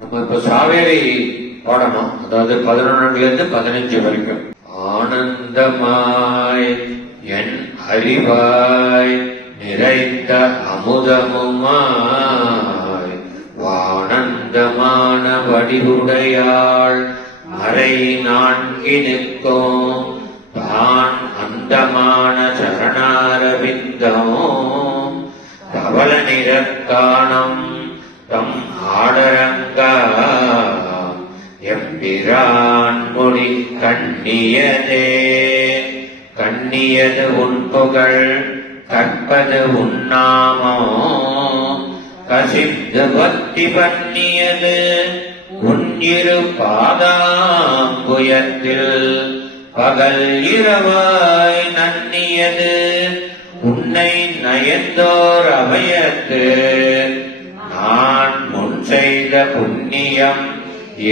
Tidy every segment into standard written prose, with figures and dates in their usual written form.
நம்ம இப்ப சாவேரி பாடணும், அதாவது 11 15 வரைக்கும். ஆனந்தமாய் என் அறிவாய் நிறைந்த அமுதமுமாய் வானந்தமான வடிவுடையாள் அறை நான்கி நிற்கும் தான் அந்தமான சரணாரவிந்தமோ தவள நிறக்காணம் தம் ஆடரங்கா எம்பிரான் மொழி கண்ணியதே. கண்ணியது உன் புகழ் கற்பது உன்னாமோ கசிந்து பக்தி பண்ணியது உன் இரு பாதாம்புயத்தில் பகல் இரவாய் நன்னியது உன்னை நயந்தோர் அபயத்து நான் முன் செய்த புண்ணியம்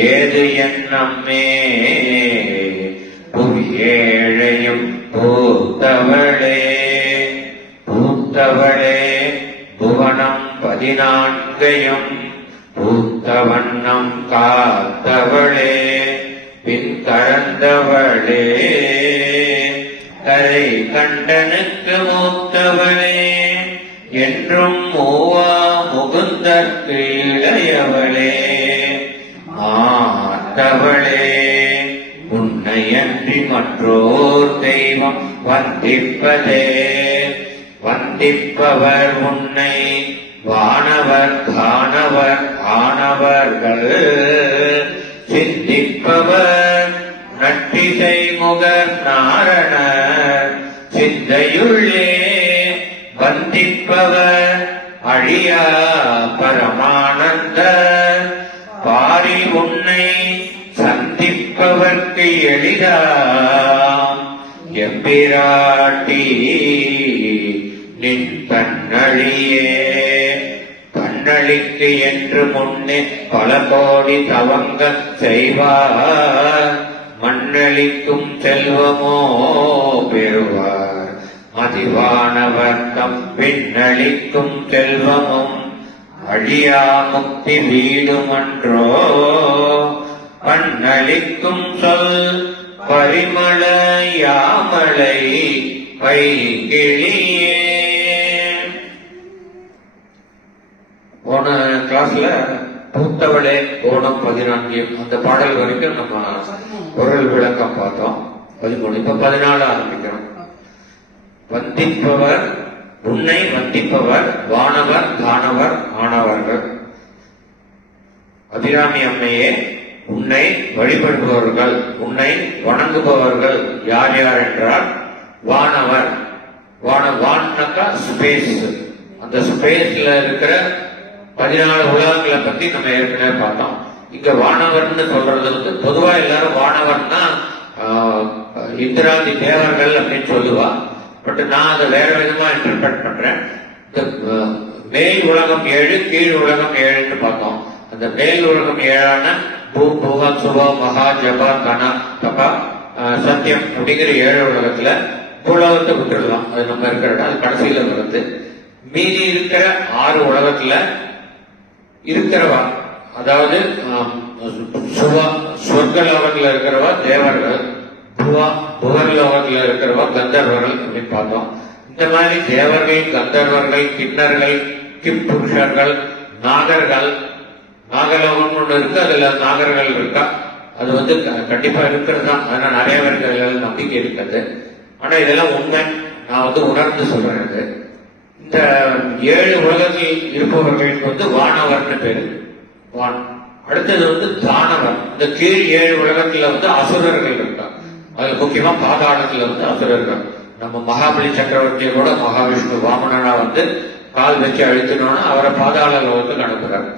ஏது என்னம்மே. புவியேழையும் பூத்தவளே பூத்தவளே புவனம் 14 பூத்த வண்ணம் காத்தவளே பின் கறந்தவளே கரை கண்டனுக்கு மூத்தவளே என்றும் மூவா முகுந்தற்கு இளையவளே மாத்தவளே. உன்னையன்றி மற்றோர் தெய்வம் வந்திப்பதே வந்திப்பவர் உன்னை வானவர் காணவர் ஆனவர்கள் சிந்திப்பவர் நட்டிசை முகர் நாரணர் சிந்தையுள்ளே வந்திப்பவர் அழியா பரமானந்த பாரி உன்னை சந்திப்பவர்க்கு எளிதாம் எம்பிராட்டி நின் கண்ணழியே. கண்ணழிக்கு என்று முன்னே பல கோடி தவங்க செய்வார் மண்ணளிக்கும் செல்வமோ பெறுவார் மதிவானவர்க்கம் பின்னளிக்கும் செல்வமும் அழியா முக்தி வீடுமன்றோ. பண்ணளிக்கும் சொல் பரிமள யாமலை பைகிழியே. போன கிளாஸ்ல பூத்தவளே கோணம் 14 அந்த பாடல் வரைக்கும் நம்ம குரல் விளக்கம் பார்த்தோம். 13 இப்ப 14 ஆரம்பிக்கிறோம். வந்திப்பவர் உன்னை வந்திப்பவர் வானவர் தானவர் ஆனவர்கள். அபிராமி அம்மையே உன்னை வழிபடுபவர்கள் உன்னை வணங்குபவர்கள் யார் யார் என்றால் வானவர். வானக்கா ஸ்பேஸ். அந்த ஸ்பேஸ்ல இருக்கிற 14 உலகங்களை பத்தி நம்ம ஏற்கனவே பார்த்தோம். இங்க வானவர்னு சொல்றது வந்து பொதுவா எல்லாரும் வானவர்னா இந்திராதி தேவர்கள் அப்படின்னு சொல்லுவா. பட் நான் அதை வேற விதமா இன்டர்பிரட் பண்றேன். மேல் உலகம் 7 கீழ் உலகம் 7ன்னு பார்த்தோம். அந்த மேல் உலகம் 7ஆன பூ புவ சுவ மகா ஜப கன தப சத்தியம் அப்படிங்கிற 7 உலகத்துல உலகத்தை விட்டுடலாம். அது நம்ம இருக்கிற அது கடைசியில வருது. மீதி இருக்கிற 6 உலகத்துல இருக்கிறவா, அதாவது சொர்க்க லோகத்துல இருக்கிறவா தேவர்கள், புகழ் லோகத்துல இருக்கிறவா கந்தர்வர்கள் அப்படின்னு பார்த்தோம். இந்த மாதிரி தேவர்கள் கந்தர்வர்கள் கிண்ணர்கள் கிப்புருஷர்கள் நாகர்கள், நாகலோகம் ஒண்ணு இருக்கு, அதுல நாகர்கள் இருக்கா, அது வந்து கண்டிப்பா இருக்கிறது தான். அதனால நிறைய பேருக்கு நம்பிக்கை இருக்கிறது. ஆனா இதெல்லாம் உண்மை, நான் வந்து உணர்ந்து சொல்றது. இந்த 7 உலகத்தில் இருப்பவர்களுக்கு வந்து வானவர்னு பேரு. அடுத்தது வந்து தானவர். இந்த கீழ் 7 உலகத்துல வந்து அசுரர்கள் இருக்கா. அது முக்கியமா பாதாளத்துல வந்து அசுரர்கள். நம்ம மகாபலி சக்கரவர்த்தியை கூட மகாவிஷ்ணு வாமனனா வந்து கால் வச்சு அழுத்தினோன்னா அவரை பாதாள லோகத்துக்கு அனுப்புறாரு.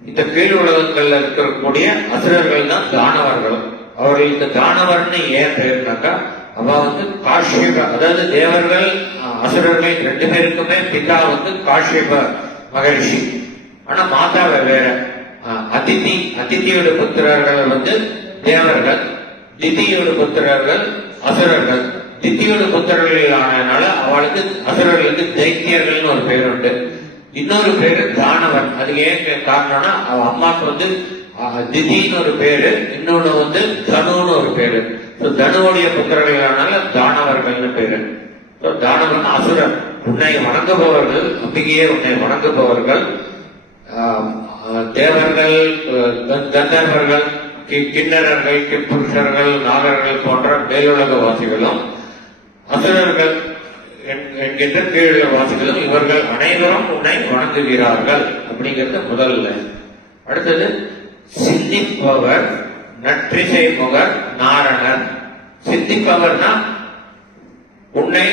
இந்த கீழ் உலகங்கள்ல இருக்கக்கூடிய அசுரர்கள் தான் தானவர்கள். அவர்களுக்கு தானவர்னு ஏன் பேருனாக்கா அவ வந்து காஷ்யப, அதாவது தேவர்கள் அசுரர்கள் 2 பேருக்குமே பிதா வந்து காஷ்யப மகரிஷி. ஆனா மாதா வேற. அதித்தியோட புத்திரர்கள் வந்து தேவர்கள், திதியோட புத்திரர்கள் அசுரர்கள். தித்தியோட புத்திரர்கள் ஆனதுனால அவளுக்கு அசுரர்களுக்கு தைத்தியர்கள்னு ஒரு பேர் உண்டு. இன்னொரு பேரு தானவன். அது ஏன் காரணம்னா அவ அம்மாக்கு வந்து திதின்னு ஒரு பேரு, இன்னொன்னு வந்து தனுன்னு ஒரு பேரு. தனுவுடைய புத்திரர்களானால தானவர்கள்னு பேரு. தானவன் அசுரன், உன்னை வணங்குபவர்கள், அம்பிகையே உன்னை வணங்குபவர்கள். தேவர்கள், கந்தர்வர்கள், கிண்ணறர்கள், கிப்புருஷர்கள், நாகர்கள் போன்ற மேலுலக வாசிகளும், அசுரர்கள் என்கின்ற கீழுலக வாசிகளும், இவர்கள் அனைவரும் உன்னை வணங்குகிறார்கள் அப்படிங்கிறது முதல்ல. அடுத்தது சிந்திப்பவர் நற்றிசை முகர் நாரணர். சிந்திப்பவர்னா உன்னை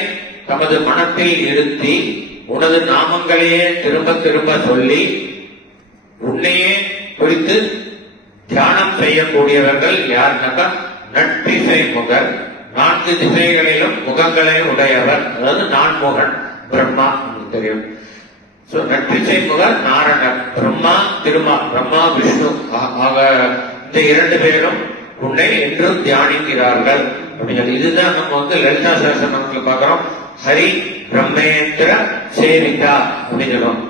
தமது மனத்தில் இருத்தி உனது நாமங்களையே திரும்ப திரும்ப சொல்லி உன்னையே குறித்து தியானம் செய்யக்கூடியவர்கள் யாருனாக்கா நற்றிசை முகர். 4 திசைகளிலும் முகங்களை உடையவர், அதாவது நான்முகன் பிரம்மா தெரியும். நற்றிசை முகர் நாரணர், பிரம்மா பிரம்மா விஷ்ணு ஆக இந்த 2 பேரும் உன்னை என்றும் தியானிக்கிறார்கள் அப்படிங்கிறது. இதுதான் நம்ம வந்து லலிதா சகஸ்ரநாமத்துல பாக்குறோம். ஹரி பிரம்மேந்திர சேவிதா அப்படின்னு சொல்லுவோம்.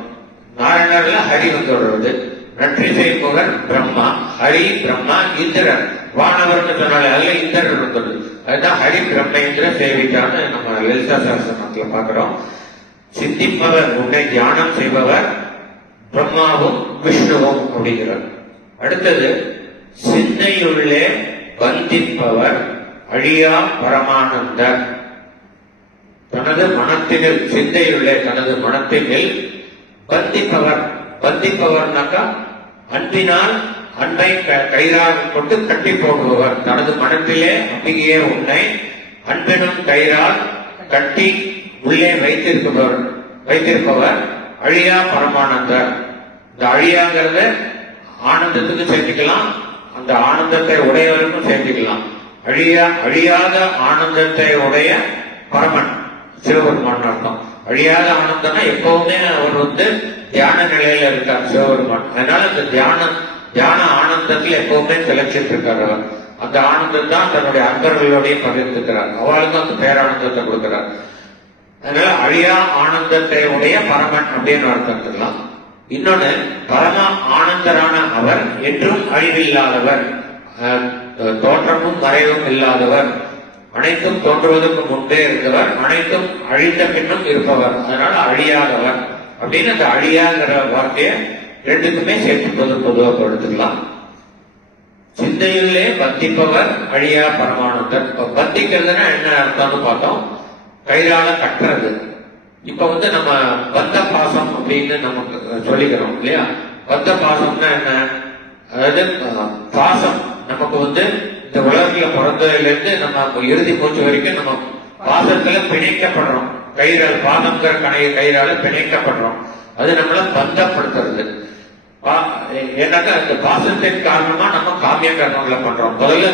நாராயணர்ல ஹரி வந்து வருவது. நற்றிசை முகர் பிரம்மா, ஹரி பிரம்மா, இந்திரன் வானவர்னு சொன்னாலே அதுல இந்திரன் வந்துடுது. அதுதான் ஹரி பிரம்மேந்திர சேவிதான்னு நம்ம லலிதா சகஸ்ரநாமத்துல பாக்குறோம். சிந்திப்பவர் உன்னை தியானம் செய்பவர் பிரம்மாவும் விஷ்ணுவும் அப்படிங்கிறார். அடுத்தது சிந்தையுள்ளே பந்திப்பவர் அழியா பரமானந்தர். தனது மனத்தினில், சிந்தையுள்ளே தனது மனத்தினில் பந்திப்பவர். பந்திப்பவர்னாக்கா அன்பினால் அன்பை கயிறாக கொண்டு கட்டி போடுபவர். தனது மனத்திலே அம்பிகையே உன்னை அன்பினும் கயிறால் கட்டி உள்ளே வைத்திருப்பவர் அழியா பரமானந்தர். இந்த அழியாங்கிறத ஆனந்தத்துக்கு சேர்த்துக்கலாம், அந்த ஆனந்தத்தை உடையவருக்கும் சேர்த்துக்கலாம். அழியாத ஆனந்தத்தை உடைய பரமன் சிவபெருமான் அர்த்தம். அழியாத ஆனந்தம்னா எப்பவுமே அவர் வந்து தியான நிலையில இருக்கார் சிவபெருமான். அதனால அந்த தியான ஆனந்தத்தில் எப்பவுமே திளைச்சிட்டு இருக்கார் அவர். அந்த ஆனந்தம் தான் தன்னுடைய அன்பர்களோடையும் பகிர்ந்துக்கிறார், அவளுக்கும் அந்த பேரானந்தத்தை கொடுக்கிறார். அதனால அழியா ஆனந்தத்தை உடைய பரமன் அப்படின்னு அர்த்தம். இன்னொன்னு பரம ஆனந்தரான அவர் என்றும் அழிவில்லாதவர், தோற்றமும் மறைவும் இல்லாதவர், அனைத்தும் தோன்றுவதற்கு முன்பே இருந்தவர், அனைத்தும் அழிந்த பின்னும் இருப்பவர். அதனால அழியாதவர் அப்படின்னு அந்த அழியாங்கிற வார்த்தையை 2க்குமே சேர்த்து பொதுவாக எடுத்துக்கலாம். சிந்தையிலே பந்திப்பவர் அழியா பரமானந்தர். பந்திக்கிறதுனா என்ன அர்த்தம்னு பார்த்தோம், கயிறால கட்டுறது. இப்ப வந்து நம்ம பந்த பாசம் அப்படின்னு நமக்கு சொல்லிக்கிறோம் இல்லையா. பந்த பாசம்னா என்ன, அதாவது பாசம் நமக்கு வந்து இந்த உலகத்துல பிறந்ததுல இருந்து நம்ம இறுதி மூச்சு வரைக்கும் நம்ம பாசத்துல பிணைக்கப்படுறோம். கயிறால், பாசம்ங்கிற கயிறால பிணைக்கப்படுறோம். அது நம்மள பந்தப்படுத்துறது. ஏன்னாக்கா இந்த பாசத்தின் காரணமா நம்ம காமிய கர்மங்களை பண்றோம். முதல்ல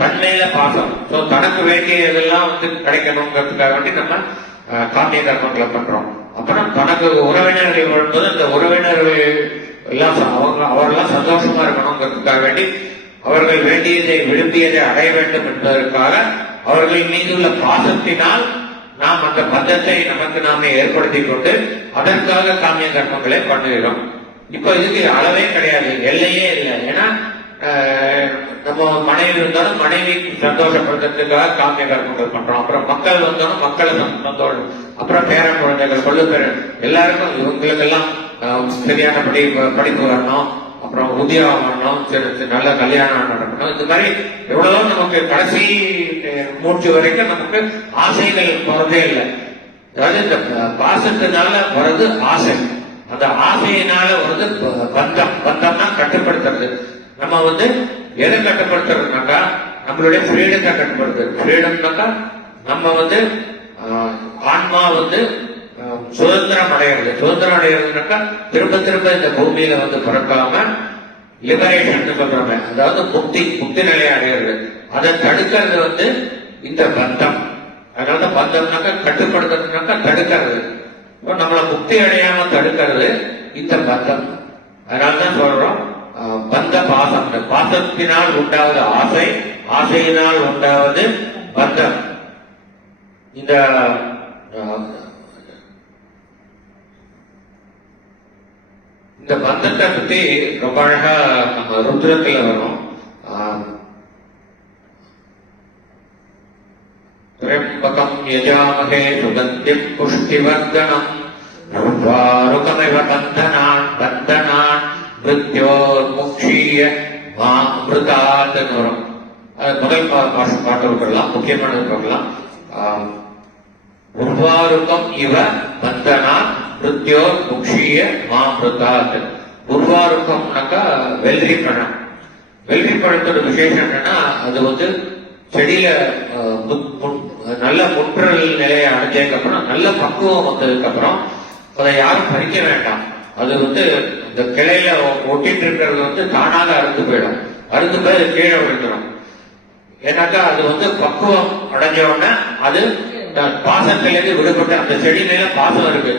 தன்மையில பாசம், தனக்கு வேண்டிய இதெல்லாம் வந்து கிடைக்கணுங்கிறதுக்காக வேண்டி நம்ம காமிய கர்மங்களை பண்றோம். அப்புறம் தனக்கு உறவினர்கள் வரும்போது அந்த உறவினர்கள் எல்லாம் அவரெல்லாம் சந்தோஷமா இருக்கணுங்கிறதுக்காக வேண்டி அவர்கள் வேண்டியதை விரும்பியதை அடைய வேண்டும் என்பதற்காக அவர்கள் மீதுள்ள பாசத்தினால் நாம் அந்த பந்தத்தை நமக்கு நாமே ஏற்படுத்தி கொண்டு அதற்காக காமிய கர்மங்களை பண்ணுகிறோம். இப்ப இதுக்கு அளவே கிடையாது, எல்லையே இல்லை. ஏன்னா நம்ம மனைவி இருந்தாலும் மனைவி சந்தோஷப்படுத்துறதுக்காக காமிய கர்மங்கள் பண்றோம். அப்புறம் மக்கள் வந்தாலும் மக்களை சந்தோஷம், அப்புறம் பேர குழந்தைகள், கொள்ளு பேர எல்லாருக்கும் இவங்களுக்கெல்லாம் சரியானபடி படிப்பு வரணும், அப்புறம் உத்தியோகம் வரணும், நல்ல கல்யாணம் நடக்கணும். இந்த மாதிரி எவ்வளவோ நமக்கு கடைசி மூச்சு வரைக்கும் நமக்கு ஆசைகள் போறதே இல்லை. அதாவது இந்த பாசத்தினால வர்றது ஆசை, அந்த ஆசையினால வருது பந்தம். பந்தம்னா கட்டுப்படுத்துறது. நம்ம வந்து எதை கட்டுப்படுத்துறதுனாக்கா நம்மளுடைய ஃப்ரீடத்தை கட்டுப்படுத்துறது. ஃப்ரீடம்னாக்கா நம்ம வந்து ஆன்மா வந்து சுதந்திரம் அடையிறது. சுதந்திரம் அடையிறதுனாக்கா திரும்ப திரும்ப இந்த பூமியில வந்து பிறக்காம லிபரேஷன் சொல்றோமே, அதாவது முக்தி நிலையை அடையிறது. அதை தடுக்கிறது வந்து இந்த பந்தம். அதனால பந்தம்னாக்கா கட்டுப்படுத்துறதுனாக்கா தடுக்கிறது. நம்மளை முக்தி அடையாம தடுக்கிறது இந்த பந்தம். அதனால்தான் சொல்றோம் பந்த பாசம். பாசத்தினால் உண்டாவது ஆசை, ஆசையினால் உண்டாவது பந்தம். இந்த இந்த பந்தத்தை பத்தி ரொம்ப அழகா நம்ம ருத்ரத்துல வரும். திரம்பகம் யஜாமகே சுகந்திம் புஷ்டிவர்தனம் உர்வாருகமிவ பந்தனான் பந்தனான் மிருத்யோர் முக்ஷீய மாமிருதாத்னு வரும். முதல் பாட்டு இருக்கலாம், முக்கியமானது பார்க்கலாம். உர்வாருகம் இவ பந்தனான் மிருத்யோர் முக்ஷீய மாமிருதாத். உர்வாருக்கம்னாக்கா வெள்ளரி பழம். வெள்ளரி பழத்தோட விசேஷம் என்னன்னா, அது வந்து செடியில நல்ல முற்றல் நிலையை அடைஞ்சதுக்கு அப்புறம், நல்ல பக்குவம் வந்ததுக்கு அப்புறம் அதை யாரும் பறிக்க வேண்டாம். அது வந்து இந்த கிளையில ஒட்டிட்டு இருக்கிறது வந்து தானாக அறுத்து போயிடும். அறுத்து போய் அது கீழே விழுந்துடும். ஏன்னாக்கா அது வந்து பக்குவம் அடைஞ்ச உடனே அது பாசத்திலேருந்து விடுபட்டு, அந்த செடியில பாசம் இருக்கு,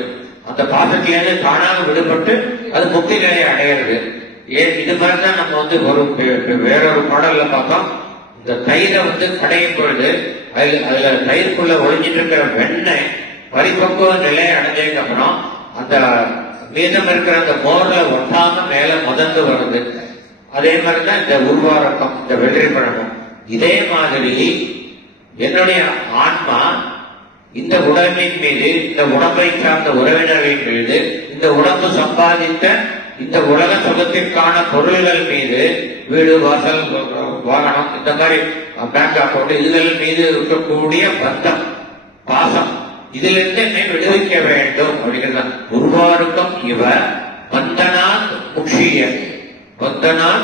அந்த பாசத்திலேருந்து தானாக விடுபட்டு அது முக்தி நிலையை அடையிறது. இது மாதிரிதான் நம்ம வந்து ஒரு வேறொரு பாடல்ல பார்த்தோம். இந்த தயிரை வந்து கடையும் பொழுது அதுல தயிருக்குள்ள ஒழிஞ்சிட்டு இருக்கிற வெண்ணெய் பரிபக்குவ நிலையை அடைஞ்சதுக்கு அப்புறம் அந்த மீதம் இருக்கிற அந்த மோர்ல ஒட்டாம மேல முதந்து வருது. அதே மாதிரிதான் இந்த உருவாரக்கம், இந்த வெள்ளரி பழமும். இதே மாதிரி என்னுடைய ஆன்மா இந்த உடம்பின் மீது, இந்த உடம்பை சார்ந்த உறவினர்களின் மீது, இந்த உடம்பு சம்பாதித்த இந்த உலக சுகத்திற்கான பொருள்கள் மீது, வீடு வாசல் வாகனம் இந்த மாதிரி பேங்க் அக்கௌண்ட் இதுகள் மீது இருக்கக்கூடிய பந்தம் பாசம், இதுல இருந்து என்னை விடுவிக்க வேண்டும் அப்படிங்கிறது. உருவாருக்கம் இவ பந்தனான் முக்ஷிய. பந்தனான்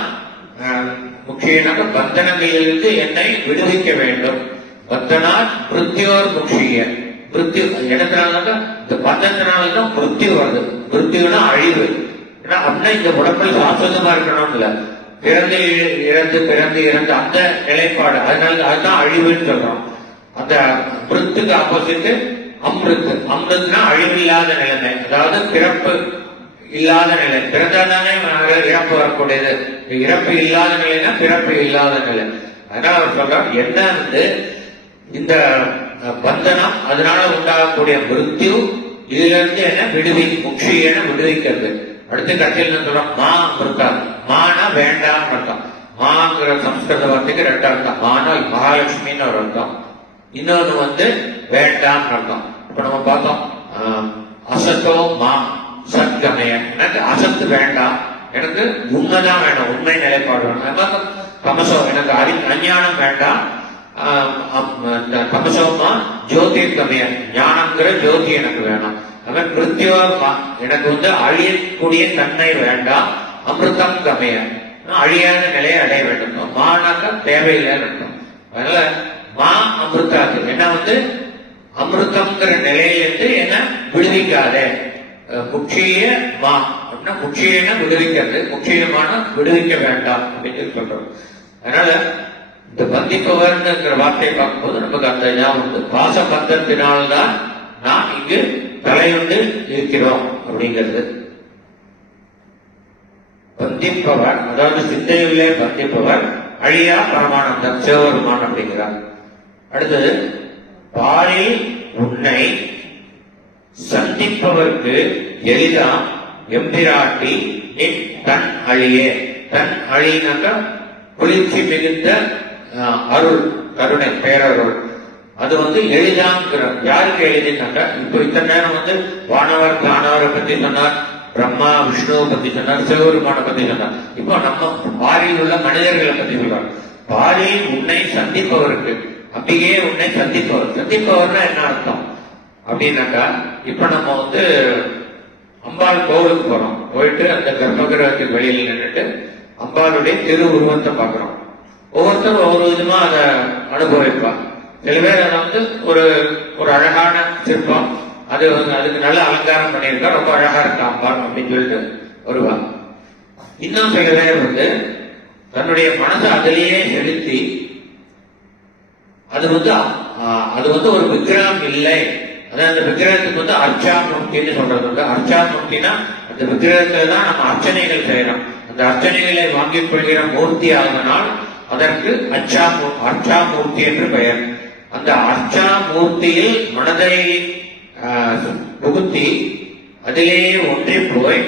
முக்கியனாக பந்தனங்களிலிருந்து என்னை விடுவிக்க வேண்டும். பந்தனான் மிருத்யோர் முக்ஷிய. மிருத்யு இடத்தினால்தான், இந்த பந்தத்தினால்தான் மிருத்யு வருது. மிருத்யுனா அழிவு. அப்படின்னா இந்த உடம்பில் சாஸ்வதமா இருக்கணும் இல்ல, பிறந்து இறந்து பிறந்து இறந்து அந்த நிலைப்பாடு. அதனால அதுதான் அழிவுன்னு சொல்றோம். அந்த மிருத்துக்கு ஆப்போசிட் அம்ருத்து. அம்ருத்னா அழிவில்லாத நிலைமை, அதாவது பிறப்பு இல்லாத நிலை. பிறந்தாதானே இறப்பு வரக்கூடியது. இறப்பு இல்லாத நிலைனா பிறப்பு இல்லாத நிலை. அதனால அவர் சொல்றார், என்ன வந்து இந்த பந்தனம், அதனால உண்டாகக்கூடிய மிருத்யு, இதுல இருந்து என்ன முக்ஷி என விடுவிக்கிறது. அடுத்து கட்சியில் சொல்றோம் மா மிருத்தா. மானா வேண்டாம் அர்த்தம். மாங்கிற சம்ஸ்கிருத வார்த்தைக்கு ரெண்டு அர்த்தம். மானா மகாலட்சுமின்னு ஒரு அர்த்தம், இன்னொன்று வந்து வேண்டாம் அர்த்தம். இப்ப நம்ம பார்த்தோம் அசத்தோ மா சத்கமய. எனக்கு அசத்து வேண்டாம், எனக்கு உண்மைதான் வேணும், உண்மை நிலைப்பாடு வேணும். தமசோ, எனக்கு அஞ்ஞானம் வேண்டாம். தமசோமா ஜோதிர்கமய, ஞானங்கிற ஜோதி எனக்கு வேணும். மிருத்யோர்மா, எனக்கு வந்து அழியக்கூடிய தன்மை வேண்டாம். அமிர்தம் கமய, அழியாத நிலையை அடைய வேண்டும். மானாக்க தேவையில்லைன்னு அர்த்தம். அதனால மா அமிர்தாக்கு என்ன வந்து அமிர்தம்ங்கிற நிலையிலிருந்து என்ன விடுவிக்காத. முக்கிய மா அப்படின்னா முக்கியன விடுவிக்கிறது, முக்கியமான விடுவிக்க வேண்டாம் அப்படின்னு சொல்றோம். அதனால இந்த பந்திப்பவர்ங்கிற வார்த்தையை பார்க்கும்போது நமக்கு அந்த ஞாபகம், பாச பந்தத்தினால்தான் நாம் இங்கு தலையுண்டு இருக்கிறோம் அப்படிங்கிறது. பந்திப்பவர், அதாவது சிந்தையிலே பந்திப்பவர் அழியா பரமானந்தம் சிவபெருமான் அப்படிங்கிறார். அடுத்தது, பாரில் உன்னை சந்திப்பவர்க்கு எளிதாம் எம்பிராட்டி நின் தன் அழியே. தன் அழினாக்க குளிர்ச்சி மிகுந்த அருள், கருணை, பேரருள். அது வந்து எளிதாங்கிறார். யாருக்கு எளிதுனாக்க, இப்போ இத்தனை நேரம் வந்து வானவர் தானவரை பத்தி சொன்னார், பிரம்மா விஷ்ணுவை பத்தி சொன்னார், சிவபெருமானை பத்தி சொன்னார். இப்போ நம்ம பாரியில் உள்ள மனிதர்களை பத்தி சொல்றார். பாரியில் உன்னை சந்திப்பவருக்கு, அப்படியே உன்னை சந்திப்பவர். சந்திப்பவர்னா என்ன அர்த்தம் அப்படின்னாக்கா, இப்ப நம்ம வந்து அம்பாள் கோவிலுக்கு போறோம். போயிட்டு அந்த கர்ப்பகிரகத்துக்கு வெளியில நின்றுட்டு அம்பாளுடைய திரு உருவத்தை பார்க்கிறோம். ஒவ்வொருத்தரும் ஒவ்வொரு விதமா அதை அனுபவிப்பா. சில பேர் அதை வந்து ஒரு அழகான சிற்பம், அதுக்கு நல்ல அலங்காரம் பண்ணியிருக்கா, ரொம்ப அழகா இருக்கா அம்பாள் அப்படின்னு சொல்லிட்டு வருவாங்க. இன்னும் சில பேர் வந்து தன்னுடைய மனசை அதிலேயே செலுத்தி, அது வந்து ஒரு விக்கிரகம் இல்லை, அதாவது அந்த விக்கிரகத்துக்கு வந்து அர்ச்சாமூர்த்தின்னு சொல்றது உண்டு. அர்ச்சாமூர்த்தினா அந்த விக்கிரகத்துல தான் நம்ம அர்ச்சனைகள் செய்யறோம். அந்த அர்ச்சனைகளை வாங்கிக் கொள்கிற மூர்த்தி ஆகுதனால் அதற்கு அர்ச்சாமூர்த்தி என்று பெயர். அந்த அர்ச்சாமூர்த்தியில் மனதை புகுத்தி அதிலேயே ஒன்றி போய்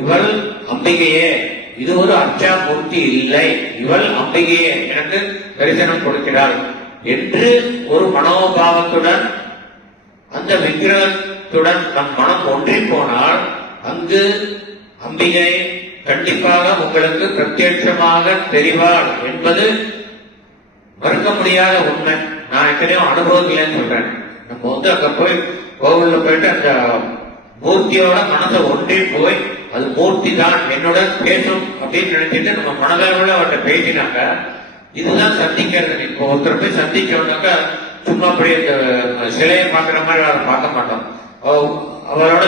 இவள் அம்பிகையே, இது ஒரு அர்ச்சா மூர்த்தி இல்லை, இவள் அம்பிகையே எனக்கு தரிசனம் கொடுக்கிறாள் என்று ஒரு மனோபாவத்துடன் அந்த விக்கிரகத்துடன் நம் மனம் ஒன்றி போனால் அங்கு அம்பிகை கண்டிப்பாக உங்களுக்கு பிரத்யட்சமாக தெரிவாள் என்பது மறுக்க முடியாத உண்மை. நான் எத்தனையோ அனுபவத்திலேன்னு சொல்றேன். நம்ம அங்க போய் கோவில்ல போயிட்டு அந்த மூர்த்தியோட மனசை ஒன்றி போய் அது மூர்த்தி தான் என்னுடன் பேசும் அப்படின்னு நினைச்சிட்டு நம்ம மனதளவுல அவர்கிட்ட பேசினாங்க. இதுதான் சந்திக்கிறது. இப்போ ஒருத்தர் போய் சந்திச்சோம்னாக்கா சும்மா அப்படி இந்த சிலையை பார்க்கிற மாதிரி அவரை பார்க்க மாட்டோம். அவரோட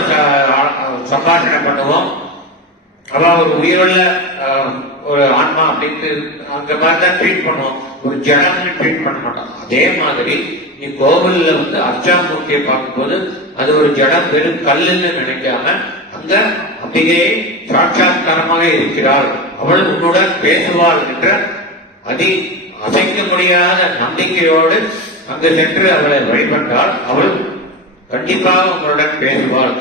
சம்பாஷணை பண்ணுவோம். அவ ஒரு உயிருள்ள ஒரு ஆன்மா அப்படின்ட்டு அந்த மாதிரி தான் ட்ரீட் பண்ணுவோம். ஒரு ஜடம்னு ட்ரீட் பண்ண மாட்டோம். அதே மாதிரி நீ கோவில்ல வந்து அர்ச்சாமூர்த்தியை பார்க்கும்போது அது ஒரு ஜடம் வெறும் கல்லுன்னு நினைக்காம அங்க அம்பிகையை சாட்சாத்காரமாக இருக்கிறாள், அவள் உன்னுடன் பேசுவாள் என்ற அசைக்க முடியாத நம்பிக்கையோடு அங்கு சென்று அவளை வழிபட்டால் அவள் கண்டிப்பாக உங்களுடன் பேசுவாள்.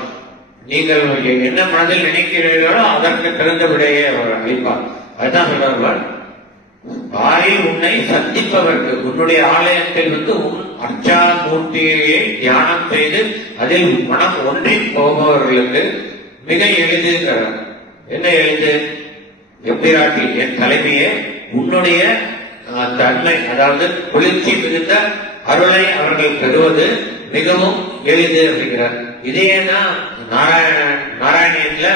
நீங்கள் என்ன மனதில் நினைக்கிறீர்களோ அதற்கு தகுந்த விடையே அவர் அளிப்பார். அதுதான் சொல்றார்கள், வாயில் உன்னை சந்திப்பவருக்கு, உன்னுடைய ஆலயத்தில் வந்து உன் அர்ச்சா மூர்த்தியை தியானம் செய்து அதில் மனம் ஒன்றி போபவர்களுக்கு மிக எளிது. என்ன எளிது? எப்பிராட்டி என் தலைமையே உன்னுடைய தன்மை, அதாவது குளிர்ச்சி மிகுந்த அருளை அவர்கள் பெறுவது மிகவும் எளிது அப்படிங்கிறார். இதேதான் நாராயணியத்துல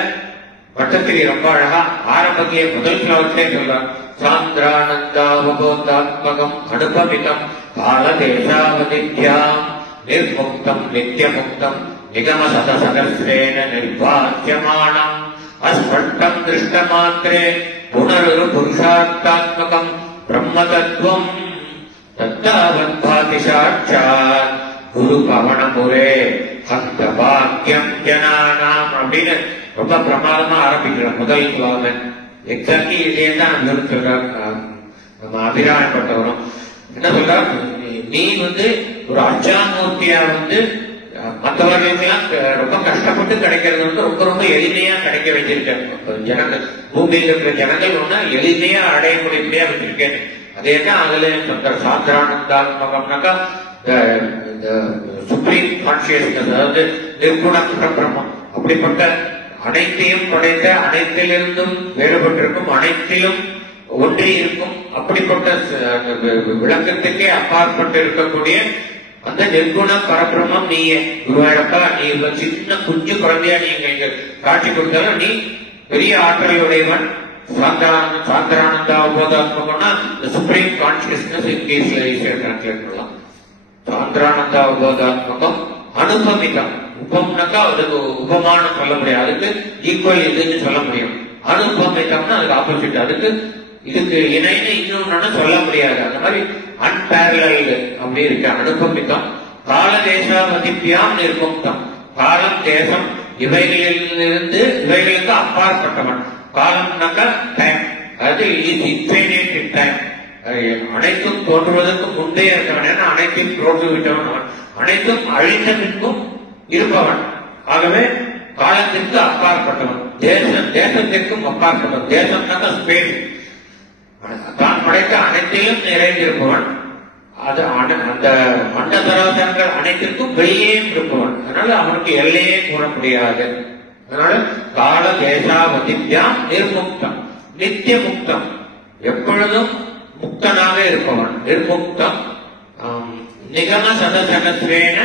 பட்டத்திரி ரொம்ப அழகா ஆரம்பத்திய முதல் ஸ்லோகத்தை சொல்றார். சாந்திரானந்தாவபோதாத்மகம் அனுபவிதம் காலதேசாவதித்யாம் நிர்முக்தம் நித்யமுக்தம் நிகம சதசகஸ்ரேன நிர்வாக்கியமானம் அஸ்பஷ்டம் திருஷ்டமாத்திரே புனரு புருஷார்த்தாத்மகம் பிரம்மதத்துவம் தத்தாவத்பாதி சாட்சாத் குரு பவனமுரே அந்த பாக்கியம் ஜனானாம் அப்படின்னு ரொம்ப பிரமாதமா ஆரம்பிக்கிறோம் முதல் ஸ்லோகம். எக்ஸாக்ட்லி இதே தான் சொல்றார் நம்ம அபிராயப்பட்டவரும். என்ன சொல்றார், நீ வந்து ஒரு அர்ச்சாமூர்த்தியா வந்து மற்றவர்களுக்கெல்லாம் ரொம்ப கஷ்டப்பட்டு கிடைக்கிறது வந்து ரொம்ப ரொம்ப எளிமையா கிடைக்க வச்சிருக்க ஜனங்கள், பூமியில் இருக்கிற ஜனங்கள் ஒண்ணு எளிமையா அடையக்கூடியபடியா வச்சிருக்கேன். அதே தான் அதுல சொல்ற சாந்திரானந்தாத்மகம்னாக்கா சுப்ரீம் கான்சியஸ்னஸ், அதாவது நிர்குண பிரம்மம். அப்படிப்பட்ட அனைத்தையும் படைத்த, அனைத்திலிருந்தும் வேறுபட்டிருக்கும், அனைத்திலும் ஒன்றி இருக்கும், அப்படிப்பட்ட விளக்கத்துக்கே அப்பாற்பட்டு இருக்கக்கூடிய அந்த நிர்குண பரபிரமம் நீயே. குருவாயூரப்பா, நீ சின்ன குஞ்சு குழந்தையா நீங்க இங்க காட்சி கொடுத்தாலும் நீ பெரிய ஆற்றலுடையவன். சாந்திரானந்தா உபோதாத்மகம்னா சுப்ரீம் கான்சியஸ்னஸ் இங்கிலீஷ்ல ஈஸியா டிரான்ஸ்லேட் பண்ணலாம். சாந்திரானந்தா உபோதாத்மகம் அனுபவிதம். உபம்னாக்கா அதுக்கு உபமானம் சொல்ல முடியாது, அதுக்கு ஈக்குவல் இதுன்னு சொல்ல முடியும். அனுபவிதம்னா அதுக்கு ஆப்போசிட், அதுக்கு இதுக்கு இணைன்னு இன்னொன்னு சொல்ல முடியாது. அந்த மாதிரி அன்பேரலல்டு அப்படி இருக்கு அனுபவிதம். கால தேசாவதிப்பியாம் நிர்முக்தம். காலம் தேசம் இவைகளிலிருந்து இவைகளுக்கு அப்பாற்பட்டவன். காலம்னாக்கா டைம், அது இஸ் இன்ஃபைனைட் டைம். அனைத்தும் தோன்றுவதற்கு முன்பே இருக்கவன், ஏன்னா அனைத்தையும் தோற்றுவிட்டவன் அவன், அனைத்தும் அழிந்த பின்பும் இருப்பவன். ஆகவே காலத்திற்கு அப்பாற்பட்டவன், தேசத்திற்கும் அப்பாற்பட்டவன். தேசம்னாக்கா ஸ்பேஸ், தான் படைத்த அனைத்தையும் நிறைந்திருப்பவன். அது அந்த மண்ட சராசரங்கள் அனைத்திற்கும் வெளியே இருப்பவன். அதனால அவனுக்கு எல்லையே கூற முடியாது. அதனால கால தேசாவதித்யாம் நிர்முக்தம் நித்திய முக்தம், எப்பொழுதும் முக்தனாக இருப்பவன். நிர்முக்தம் நிகம சதசகஸ்ரேன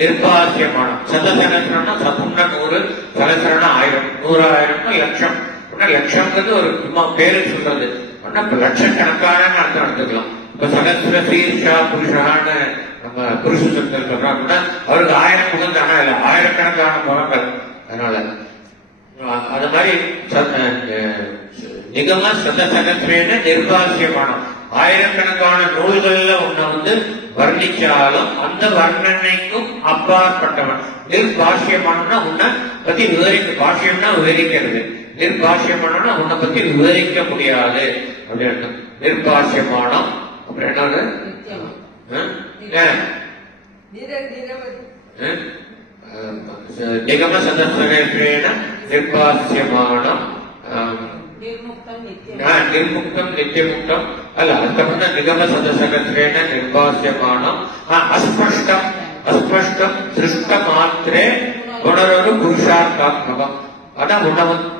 நிர்பாசியமானம். சதசகஸ்ரம்னா சதுன்னா 100, சகஸ்ரன 1000, 100,000 லட்சம். லட்சம்ங்கிறது ஒரு பேரு சொல்றது, லட்சக்கணக்கான அர்த்தம் எடுத்துக்கலாம். இப்ப சகஸ்ர சீர்ஷா புருஷான்னு நம்ம புருஷ சக்தர் சொல்றாங்கன்னா அவருக்கு 1000 முகம் தானே இல்லை, ஆயிரக்கணக்கான முகங்கள். அதனால அது மாதிரி நிகம சதசகஸ்ரேன நிர்பாசியமானம். ஆயிரக்கணக்கான நூல்கள்ல ஒண்ணு வந்து வர்ணிச்சாலும் அந்த வர்ணனைக்கும் அப்பாற்பட்டவன். நிர்பாஷ்யமானம்னா உன்னை பத்தி விவரிக்க, பாஷ்யம்னா விவரிக்கிறது, நிர்பாஷ்யமானம்னா உன்னை பத்தி விவரிக்க முடியாது அப்படின்னு. நிர்பாஷ்யமானம் அப்புறம் என்னது நிகம சதசகேன நிர்பாசியமானம் நிர்முக்தம் நித்தியமுக்தம் அல்ல, அதுக்கப்புறம் தான் நிகம சதசகேன நிர்பாசியமானம் அஸ்பஷ்டம் அஸ்பஷ்டம் திருஷ்ட மாத்திரே உணர்வு புருஷார்த்தாத்மகம். அதான்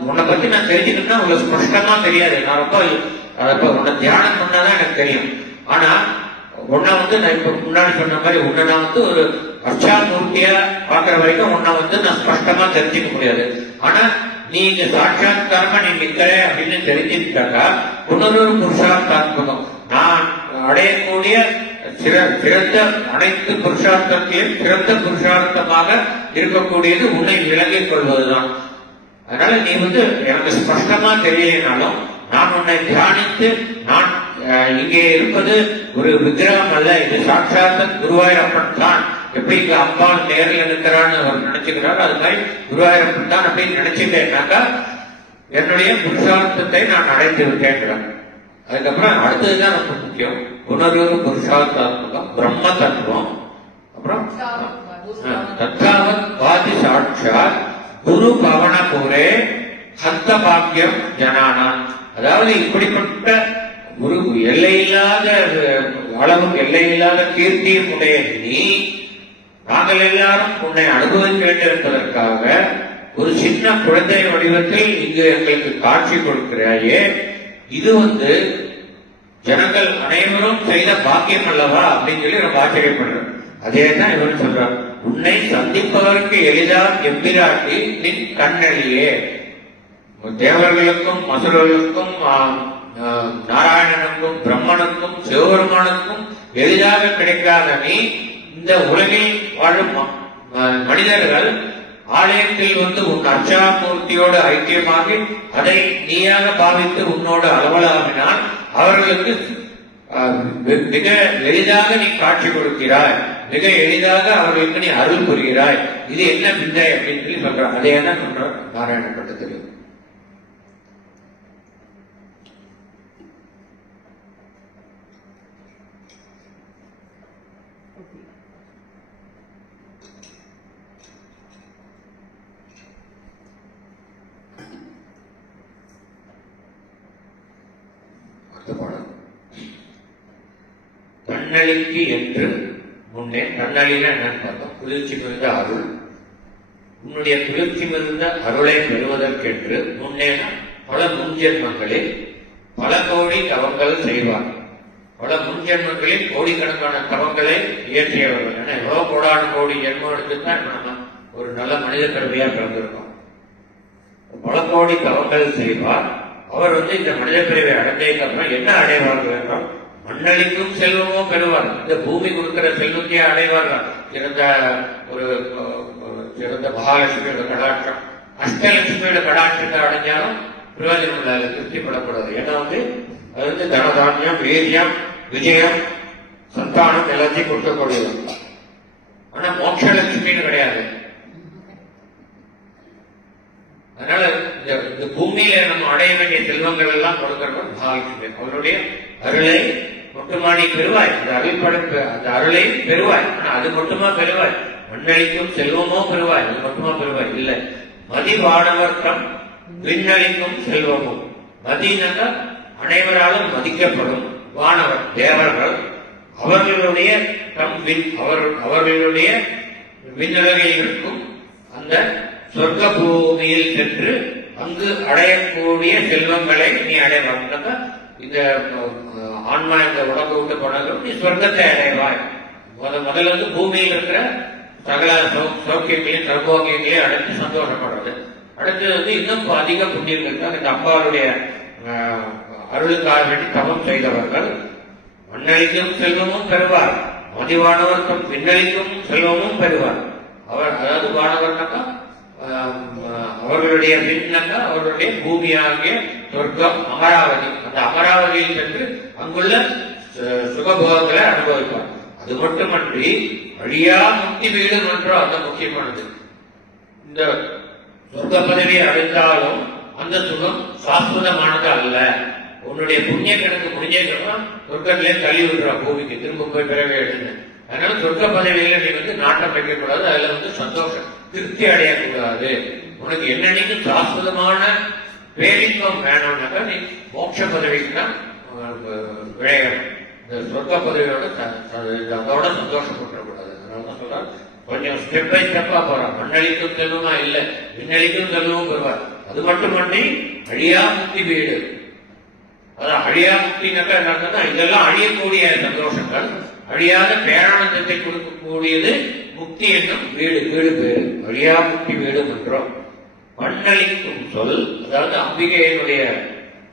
உன்னை பத்தி நான் தெரிஞ்சுக்கணும்னா உங்களுக்கு ஸ்பஷ்டமா தெரியாது. நான் ரொம்ப உன்னை தியானம் பண்ணாதான் எனக்கு தெரியும். ஆனா உன்னை நான் இப்ப முன்னாடி சொன்ன மாதிரி உன்னை நான் ஒரு அர்ச்சாமூர்த்தியா பாக்குற வரைக்கும் உன்னை நான் ஸ்பஷ்டமா தெரிஞ்சுக்க முடியாது. ஆனா நீங்க சாட்சாத்காரமா நீ நிக்கிற அப்படின்னு தெரிஞ்சுக்கிட்டாக்கா உணர்வு புருஷார்த்தாத்மகம், நான் அடையக்கூடிய சிறந்த அனைத்து புருஷார்த்தத்தையும் சிறந்த புருஷார்த்தமாக இருக்கக்கூடியது உன்னை விளங்கிக் கொள்வதுதான். அதனால நீ எனக்கு ஸ்பஷ்டமா தெரியனாலும் நான் உன்னை தியானித்து நான் இங்கே இருப்பது ஒரு விக்கிரகம் அல்ல, இது சாட்சாத்த குருவாயூரப்பன் தான். எப்படி இங்க அம்பாள் நேரில் இருக்கிறான்னு அவர் நினைச்சுக்கிறார், அது மாதிரி குருவாயூரப்பன் தான் அப்படின்னு நினைச்சுட்டேன்னாக்கா என்னுடைய புருஷார்த்தத்தை நான் அடைந்து விட்டேன். அதுக்கப்புறம் அடுத்ததுதான் ரொம்ப முக்கியம், உணர்வு புருஷார்த்தாத்மகம் பிரம்ம தத்துவம். அப்புறம் தத்தாவத் வாதி சாட்சாத் குரு பவன பூரே ஹஸ்த பாக்கியம் ஜனானான். அதாவது இப்படிப்பட்ட ஒரு எல்லையில்லாத அளவுக்கு எல்லையில்லாத கீர்த்தியும் உடைய நீ நாங்கள் எல்லாரும் உன்னை அனுபவிக்க வேண்டும் என்பதற்காக ஒரு சின்ன குழந்தை வடிவத்தில் இங்கு எங்களுக்கு காட்சி கொடுக்கிறாயே, இது ஜனங்கள் அனைவரும் செய்த பாக்கியம் அல்லவா அப்படின்னு சொல்லி நம்ம ஆச்சரியப்படுறோம். அதே தான் இவர் சொல்றார், உன்னை சந்திப்பதற்கு எளிதாக எம்பிராட்டி நின் கண்ணழியே. தேவர்களுக்கும் அசுரர்களுக்கும் நாராயணனுக்கும் பிரம்மனுக்கும் சிவபெருமானுக்கும் எளிதாக கிடைக்காத நீ இந்த உலகில் வாழும் மனிதர்கள் ஆலயத்தில் உன் அர்ச்சாமூர்த்தியோடு ஐக்கியமாகி அதை நீயாக பாவித்து உன்னோடு அளவலாகினால் அவர்களுக்கு மிக எளிதாக நீ காட்சி கொடுக்கிறாய், மிக எளிதாக அவர்களுக்கு நீ அருள் புரிகிறாய். இது என்ன விந்தை அப்படின்னு சொல்லி சொல்ற. அதே தான் சொல்ற நாராயண பட்டத்தில். தன்னழிக்கு என்று முன்னே, தன்னழில என்னன்னு பார்த்தோம், குளிர்ச்சி மிகுந்த அருள். உன்னுடைய குளிர்ச்சி மிகுந்த அருளை பெறுவதற்கென்று முன்னே பல முன்ஜென்மங்களில் பல கோடி தவங்கள் செய்வார். பல முன்ஜென்மங்களில் கோடிக்கணக்கான தவங்களை இயற்றியவர்கள். ஏன்னா எவ்வளவு கோடான கோடி ஜென்மம் எடுத்துதான் நம்ம ஒரு நல்ல மனித கருவியா பிறந்திருக்கோம். பல கோடி தவங்கள் செய்வார். அவர் இந்த மனித பிரிவை அடைந்ததுக்கு அப்புறம் என்ன அடைவார்கள் என்றால் மண்ணளிக்கும் செல்வமும் பெறுவார். இந்த பூமி கொடுக்கிற செல்வத்தையே அடைவார்கள். சிறந்த மகாலட்சுமியோட கடாட்சம், அஷ்டலட்சுமியோட கடாட்சத்தை அடைஞ்சாலும் பிரயோஜனம் இல்லை, திருப்திப்படக்கூடாது. ஏன்னா அது தனதானியம், வீரியம், விஜயம், சந்தானம் எல்லாத்தையும் கொடுக்கக்கூடியது. ஆனா மோட்சலட்சுமின்னு கிடையாது. அதனால இந்த பூமியில நம்ம அடைய வேண்டிய செல்வங்கள் எல்லாம் கொடுக்கிறோம் மகாலட்சுமி. அவருடைய அருளை மட்டுமா நீ பெறுவாய், அந்த அருள் படைப்பு அந்த அருளை பெறுவாய். ஆனா அது மட்டுமா பெறுவாய், மண்ணளிக்கும் செல்வமோ பெறுவாய், அது மட்டுமா பெறுவாய் இல்லை. மதி வானவர்க்கம் விண்ணளிக்கும் செல்வமும். மதினாக அனைவராலும் மதிக்கப்படும் வானவர் தேவர்கள் அவர்களுடைய அவர்களுடைய விண்ணுலகில் இருக்கும் அந்த சொர்க்க பூமியில் சென்று அங்கு அடையக்கூடிய செல்வங்களை நீ அடைவாங்க. இந்த ஆன்மா இந்த உடம்பு விட்டு போனாலும் நீ சொர்க்கத்தை அடைவாய். முதல்ல பூமியில் இருக்கிற சகல சௌக்கியங்களையும் சர்வோக்கியங்களையும் அடைந்து சந்தோஷப்படுறது. அடுத்தது இன்னும் அதிக புண்ணியங்கள். இந்த அம்பாளுடைய அருளுக்காக வேண்டி தவம் செய்தவர்கள் மண்ணளிக்கும் செல்வமும் பெறுவார். மதிவானவர்க்கும் விண்ணளிக்கும் செல்வமும் பெறுவார். அதாவது வானவர்னாக்கா அவர்களுடைய விண்ணக்கா அவர்களுடைய பூமியாகிய சொர்க்கம் அமராவதி. அந்த அமராவதியில் சென்று அங்குள்ள சுகபோகங்களை அனுபவிப்பார். அது மட்டுமன்றி வழியா முக்தி வீடு என்றோ அந்த முக்கியமானது. இந்த சொர்க்க பதவியை அடைந்தாலும் அந்த சுகம் சாஸ்வதமானது அல்ல. உன்னுடைய புண்ணிய கணக்கு முடிஞ்சா சொர்க்கத்திலே தள்ளி விடுற பூமிக்கு திரும்ப போய் பெறவே எடுங்க. அதனால சொர்க்க பதவியில நீ நாட்டம் வைக்கக்கூடாது. அதுல சந்தோஷம் திருப்தி அடையக்கூடாது. உனக்கு என்னன்னைக்கும் சாஸ்வதமான பேரின்பம் வேணும்னாக்கா நீ மோட்ச பதவிக்கு தான் விளையாடும். இந்த சொர்க்க பதவியோட அதோட சந்தோஷப்படக்கூடாது. அதனாலதான் சொல்றாரு, கொஞ்சம் ஸ்டெப் பை ஸ்டெப்பா போறான். மண்ணளிக்கும் செல்வமா இல்ல, விண்ணளிக்கும் செல்வமும் பெறுவார். அது மட்டுமன்றி அழியா முக்தி வீடு. அதான் அழியா முக்தினாக்கா என்னன்னா, இதெல்லாம் அழியக்கூடிய சந்தோஷங்கள், அழியாத பேரானந்தத்தை கொடுக்கக்கூடியது முக்தி என்னும் வீடு. வீடு பேரு அழியா முக்தி வீடு என்றோம். மண்ணளிக்கும் சொல், அதாவது அம்பிகையினுடைய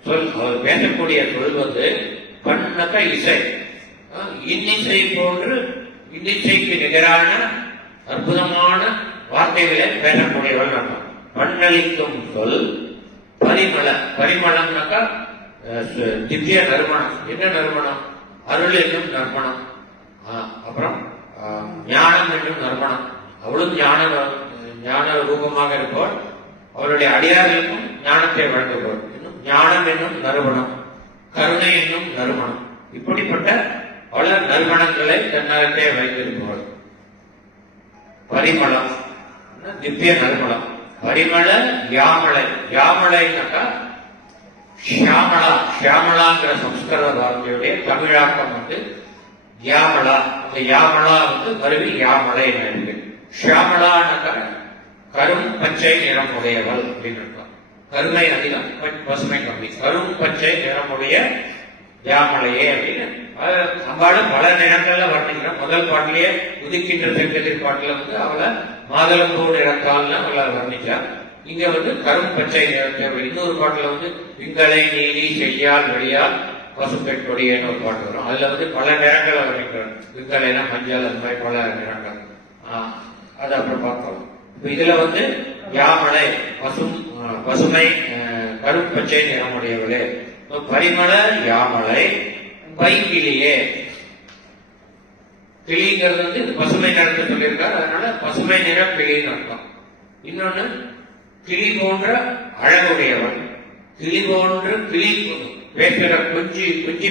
சொல், அவர் பேசக்கூடிய சொல் வந்து பண்ணக்க இசை, இன்னிசை போன்று இன்னிசைக்கு நிகரான அற்புதமான வார்த்தைகளை பேசக்கூடியவள் நம்ம. பண்ணளிக்கும் சொல் பரிமள, பரிமளம்னாக்கா திவ்ய நறுமணம். என்ன நறுமணம்? அருள் என்னும் நறுமணம். அப்புறம் ஞானம் என்னும் நறுமணம். அவளும் ஞான ரூபமாக இருப்பவர், அவருடைய அடியார்களுக்கும் ஞானத்தை வழங்குபவர். இன்னும் ஞானம் என்னும் நறுமணம், கருணை என்னும் நறுமணம். இப்படிப்பட்ட பல நறுமணங்களை தன்னகத்தே வைத்திருப்பவர். பரிமளம் திவ்ய நறுமணம். பரிமள யாமளை, யாமளைனாக்கா ஷியாமளா. ஷியாமளாங்கிற சம்ஸ்கிருத வார்த்தையுடைய தமிழாக்கம் வந்து யாமளா. அந்த யாமளா வந்து மருவி யாமளை இருக்கு. ஷியாமளானாக்கா கரும் பச்சை நிறம் உடையவள் அப்படின்னு இருக்கும். கருமை அதிகம், பசுமை கம்மி. கரும் பச்சை நிறமுடைய யாமலையே அப்படின்னு அம்பாலும் பல நேரங்கள்ல வர்ணிக்கிறோம். முதல் பாட்டிலேயே உதிக்கின்ற செங்கதிர் பாட்டுல வந்து அவளை மாதளம்பூ நிறத்தால் அவளை வர்ணிச்சார். இங்க வந்து கரும் பச்சை நிறத்தை. இன்னொரு பாட்டுல வந்து விங்களை நீலி செய்யால் வெளியால் பசுப்பெண் கொடியேன்னு ஒரு பாட்டு வரும். அதுல வந்து பல நிறங்களை வர்ணிக்கிறோம். விங்களைனா மஞ்சள், அந்த மாதிரி பல நிறங்கள். அது அப்புறம் பார்க்கலாம். இப்ப இதுல வந்து யாமலை பசுமை கருப்பச்சை நிறமுடையவளே. பரிமள யாமலை பைங்கிளியே. கிளிங்கிறது வந்து பசுமை நிறத்தை சொல்லியிருக்காரு, அதனால பசுமை நிற கிளின்னு அர்த்தம். இன்னொன்னு கிளி போன்ற அழகுடையவன். கிளி போன்ற கிளி பேசுற குஞ்சி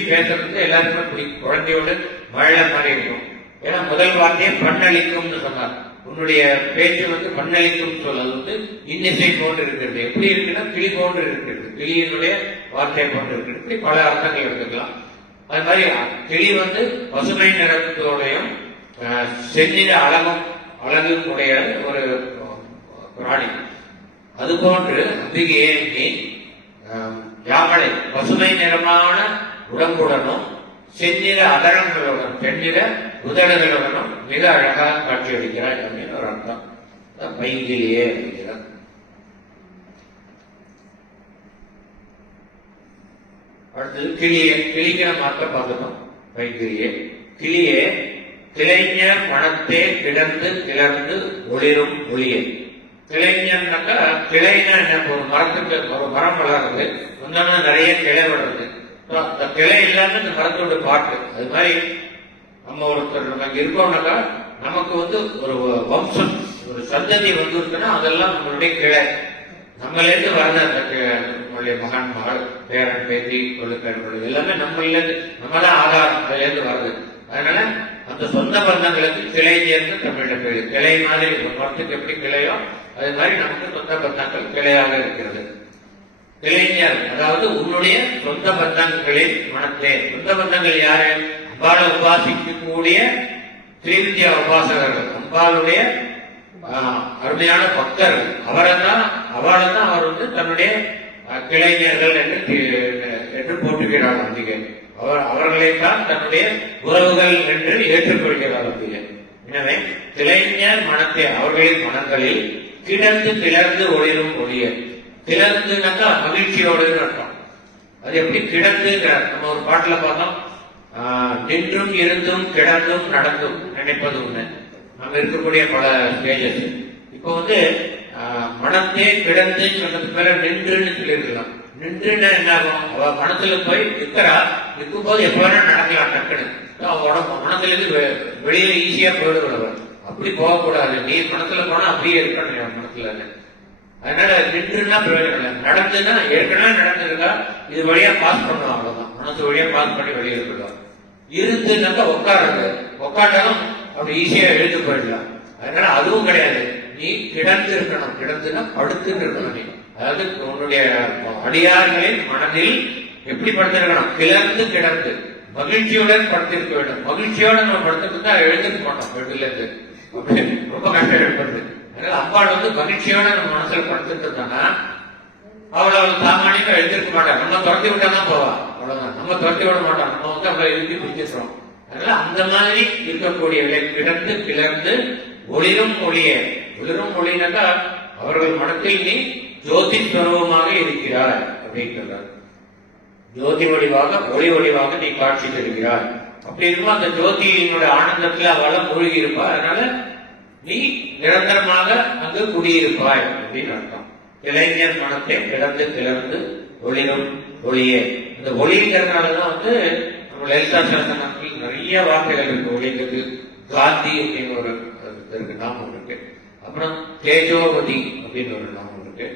பேசுறது எல்லாருக்குமே பிடிக்கும். குழந்தையோடு மழை மாதிரி இருக்கும். ஏன்னா முதல் வார்த்தையை பண்ணளிக்கும்னு சொன்னார். உன்னுடைய பேச்சு வந்து பண்ணளிக்கும் சொல். அது வந்து இன்னிசை போன்று இருக்கிறது. எப்படி இருக்குன்னா கிளி போன்று இருக்கிறது, கிளியினுடைய வார்த்தை போன்று இருக்கிறது. இப்படி பல அர்த்தங்கள் எடுத்துக்கலாம். அது மாதிரி கிளி வந்து பசுமை நிறத்தோடையும் செந்நிற அழகும் உடைய ஒரு பிராணி. அதுபோன்று அம்பிகையே நீ யாமலை பசுமை நிறமான உடம்புடனும் செந்நிற அதரங்களுடன் செந்நிற உதடுகளுடனும் மிக அழகாக காட்சியளிக்கிறாய் அப்படின்னு ஒரு அர்த்தம். பைங்கிலியே அப்படிங்கிறார். அடுத்தது கிளியே. கிளிக்கிற மாத்த பார்க்கணும். பைங்கிலியே கிளியே கிளைஞர் மனத்தே கிடந்து கிளர்ந்து ஒளிரும் ஒளியே. கிளைஞர்னாக்கா கிளைனா என்ன? ஒரு மரத்துக்கு ஒரு மரம் வளர்றது, முன்னாடி நிறைய கிளை வளருது. அந்த கிளை இல்லாம இந்த மரத்தோட பாட்டு. அது மாதிரி நம்ம ஒருத்தர் நம்ம இங்க இருக்கோம்னாக்கா நமக்கு வந்து ஒரு வம்சம், ஒரு சந்ததி வந்து இருக்குன்னா அதெல்லாம் நம்மளுடைய கிளை. நம்மளேருந்து வர்ற நம்மளுடைய மகன் மகள் பேரன் பேத்தி கொள்ளுக்கேடு எல்லாமே நம்மளேருந்து, நம்ம தான் ஆதாரம், அதுல இருந்து வருது. அதனால அந்த சொந்த பந்தங்களுக்கு கிளைஞர்னு தமிழ்ல பேரு. கிளை மாதிரி மரத்துக்கு எப்படி கிளையோ அது மாதிரி நமக்கு சொந்த பந்தங்கள் கிளையாக இருக்கிறது. கிளைஞர் அதாவது உன்னுடைய சொந்த பந்தங்களின் மனத்தே. சொந்த பந்தங்கள் யாரு? அம்பாளை உபாசிக்கக்கூடிய ஸ்ரீவித்யா உபாசகர்கள், அம்பாளுடைய அருமையான பக்தர்கள். அவளைதான் அவர் வந்து தன்னுடைய கிளைஞர்கள் என்று போற்றுகிறார் அம்பிகை. அவர்களைத்தான் தன்னுடைய உறவுகள் என்று ஏற்றுக்கொள்கிறார் அம்பிகை. எனவே கிளைஞர் மனத்தை அவர்களின் மனங்களில் கிடந்து கிளர்ந்து ஒளிரும் ஒளிய. கிளர்ந்துனாக்கா மகிழ்ச்சியோடு அர்த்தம். அது எப்படி கிடந்துங்கிறார்? நம்ம ஒரு பாட்டுல பார்த்தோம், நின்றும் இருந்தும் கிடந்தும் நடந்தும் நினைப்பது ஒண்ணு. நம்ம இருக்கக்கூடிய பல ஸ்டேஜஸ். இப்போ வந்து மனத்தே கிடந்து சொன்னதுக்கு மேல நின்றுன்னு சொல்லியிருக்கலாம். நின்றுன்னா என்ன ஆகும்? அவ மனத்துல போய் நிற்கிறா, நிற்கும் போது எப்ப வேணா நடக்கலாம் டக்குன்னு. அவ மனத்துல இருந்து வெளியில ஈஸியா போயிடுவார். அப்படி போகக்கூடாது. நீ மனத்துல போனா அப்படியே இருக்கணும் மனத்துல. அதனால நின்றுன்னா பிரயோஜனம். நடந்துன்னா ஏற்கனவே நடந்திருக்கா, இது வழியா பாஸ் பண்ணலாம், அவ்வளவுதான். மனசு வழியா பாஸ் பண்ணி வெளியே இருக்கலாம். இருந்துன்னாக்கா உட்காருது, உட்காண்டாலும் அப்படி ஈஸியா எழுந்து போயிடலாம். அதனால அதுவும் கிடையாது. நீ கிடந்து இருக்கணும். கிடந்துன்னா படுத்துட்டு இருக்கணும். நீ அதாவது உன்னுடைய அடியார்களின் மனதில் எப்படி படுத்திருக்கணும்? கிளர்ந்து கிடந்து மகிழ்ச்சியுடன் படுத்திருக்க வேண்டும். மகிழ்ச்சியோட நம்ம படுத்துட்டு தான் எழுந்திருக்க மாட்டோம் வீட்டுல இருந்து. ரொம்ப கஷ்டம் ஏற்படுது. அதனால அம்பாள் மகிழ்ச்சியோட நம்ம மனசுல படுத்துட்டு இருந்தானா அவ்வளவு சாமானியமா எழுந்திருக்க மாட்டான். நம்ம துரத்தி விட்டாதான் போவா, அவ்வளவுதான். நம்ம துரத்தி விட மாட்டோம். நம்ம அவளை எழுதி பிடிச்சிருக்கோம். அதனால அந்த மாதிரி இருக்கக்கூடியவர்களை கிடந்து கிளர்ந்து ஒளிரும் ஒளியே. ஒளிரும் ஒளினாக்கா அவர்கள் மனத்தில் நீ ஜோதி ஸ்வரூபமாக இருக்கிறார் அப்படிங்கிறார். ஜோதி வடிவாக ஒளி வடிவாக நீ காட்சி தருகிறார். அப்படி இருக்கும் அந்த ஜோதியினுடைய ஆனந்தத்துல அவளை மூழ்கி இருப்பா. அதனால நீ நிரந்தரமாக அங்கு குடியிருப்பாய் அப்படின்னு அர்த்தம். இளைஞர் மனத்தை கிடந்து கிளர்ந்து ஒளிரும் ஒளியே. இந்த ஒளிங்கிறதுனாலதான் நம்ம லலிதா சாஸ்திரத்தில் நிறைய வார்த்தைகள் இருக்கு. ஒளிங்கிறது காந்தி அப்படின்னு ஒரு இருக்கு, நாமம் இருக்கு. அப்புறம் தேஜோவதி அப்படின்னு ஒரு நாமம் இருக்கு.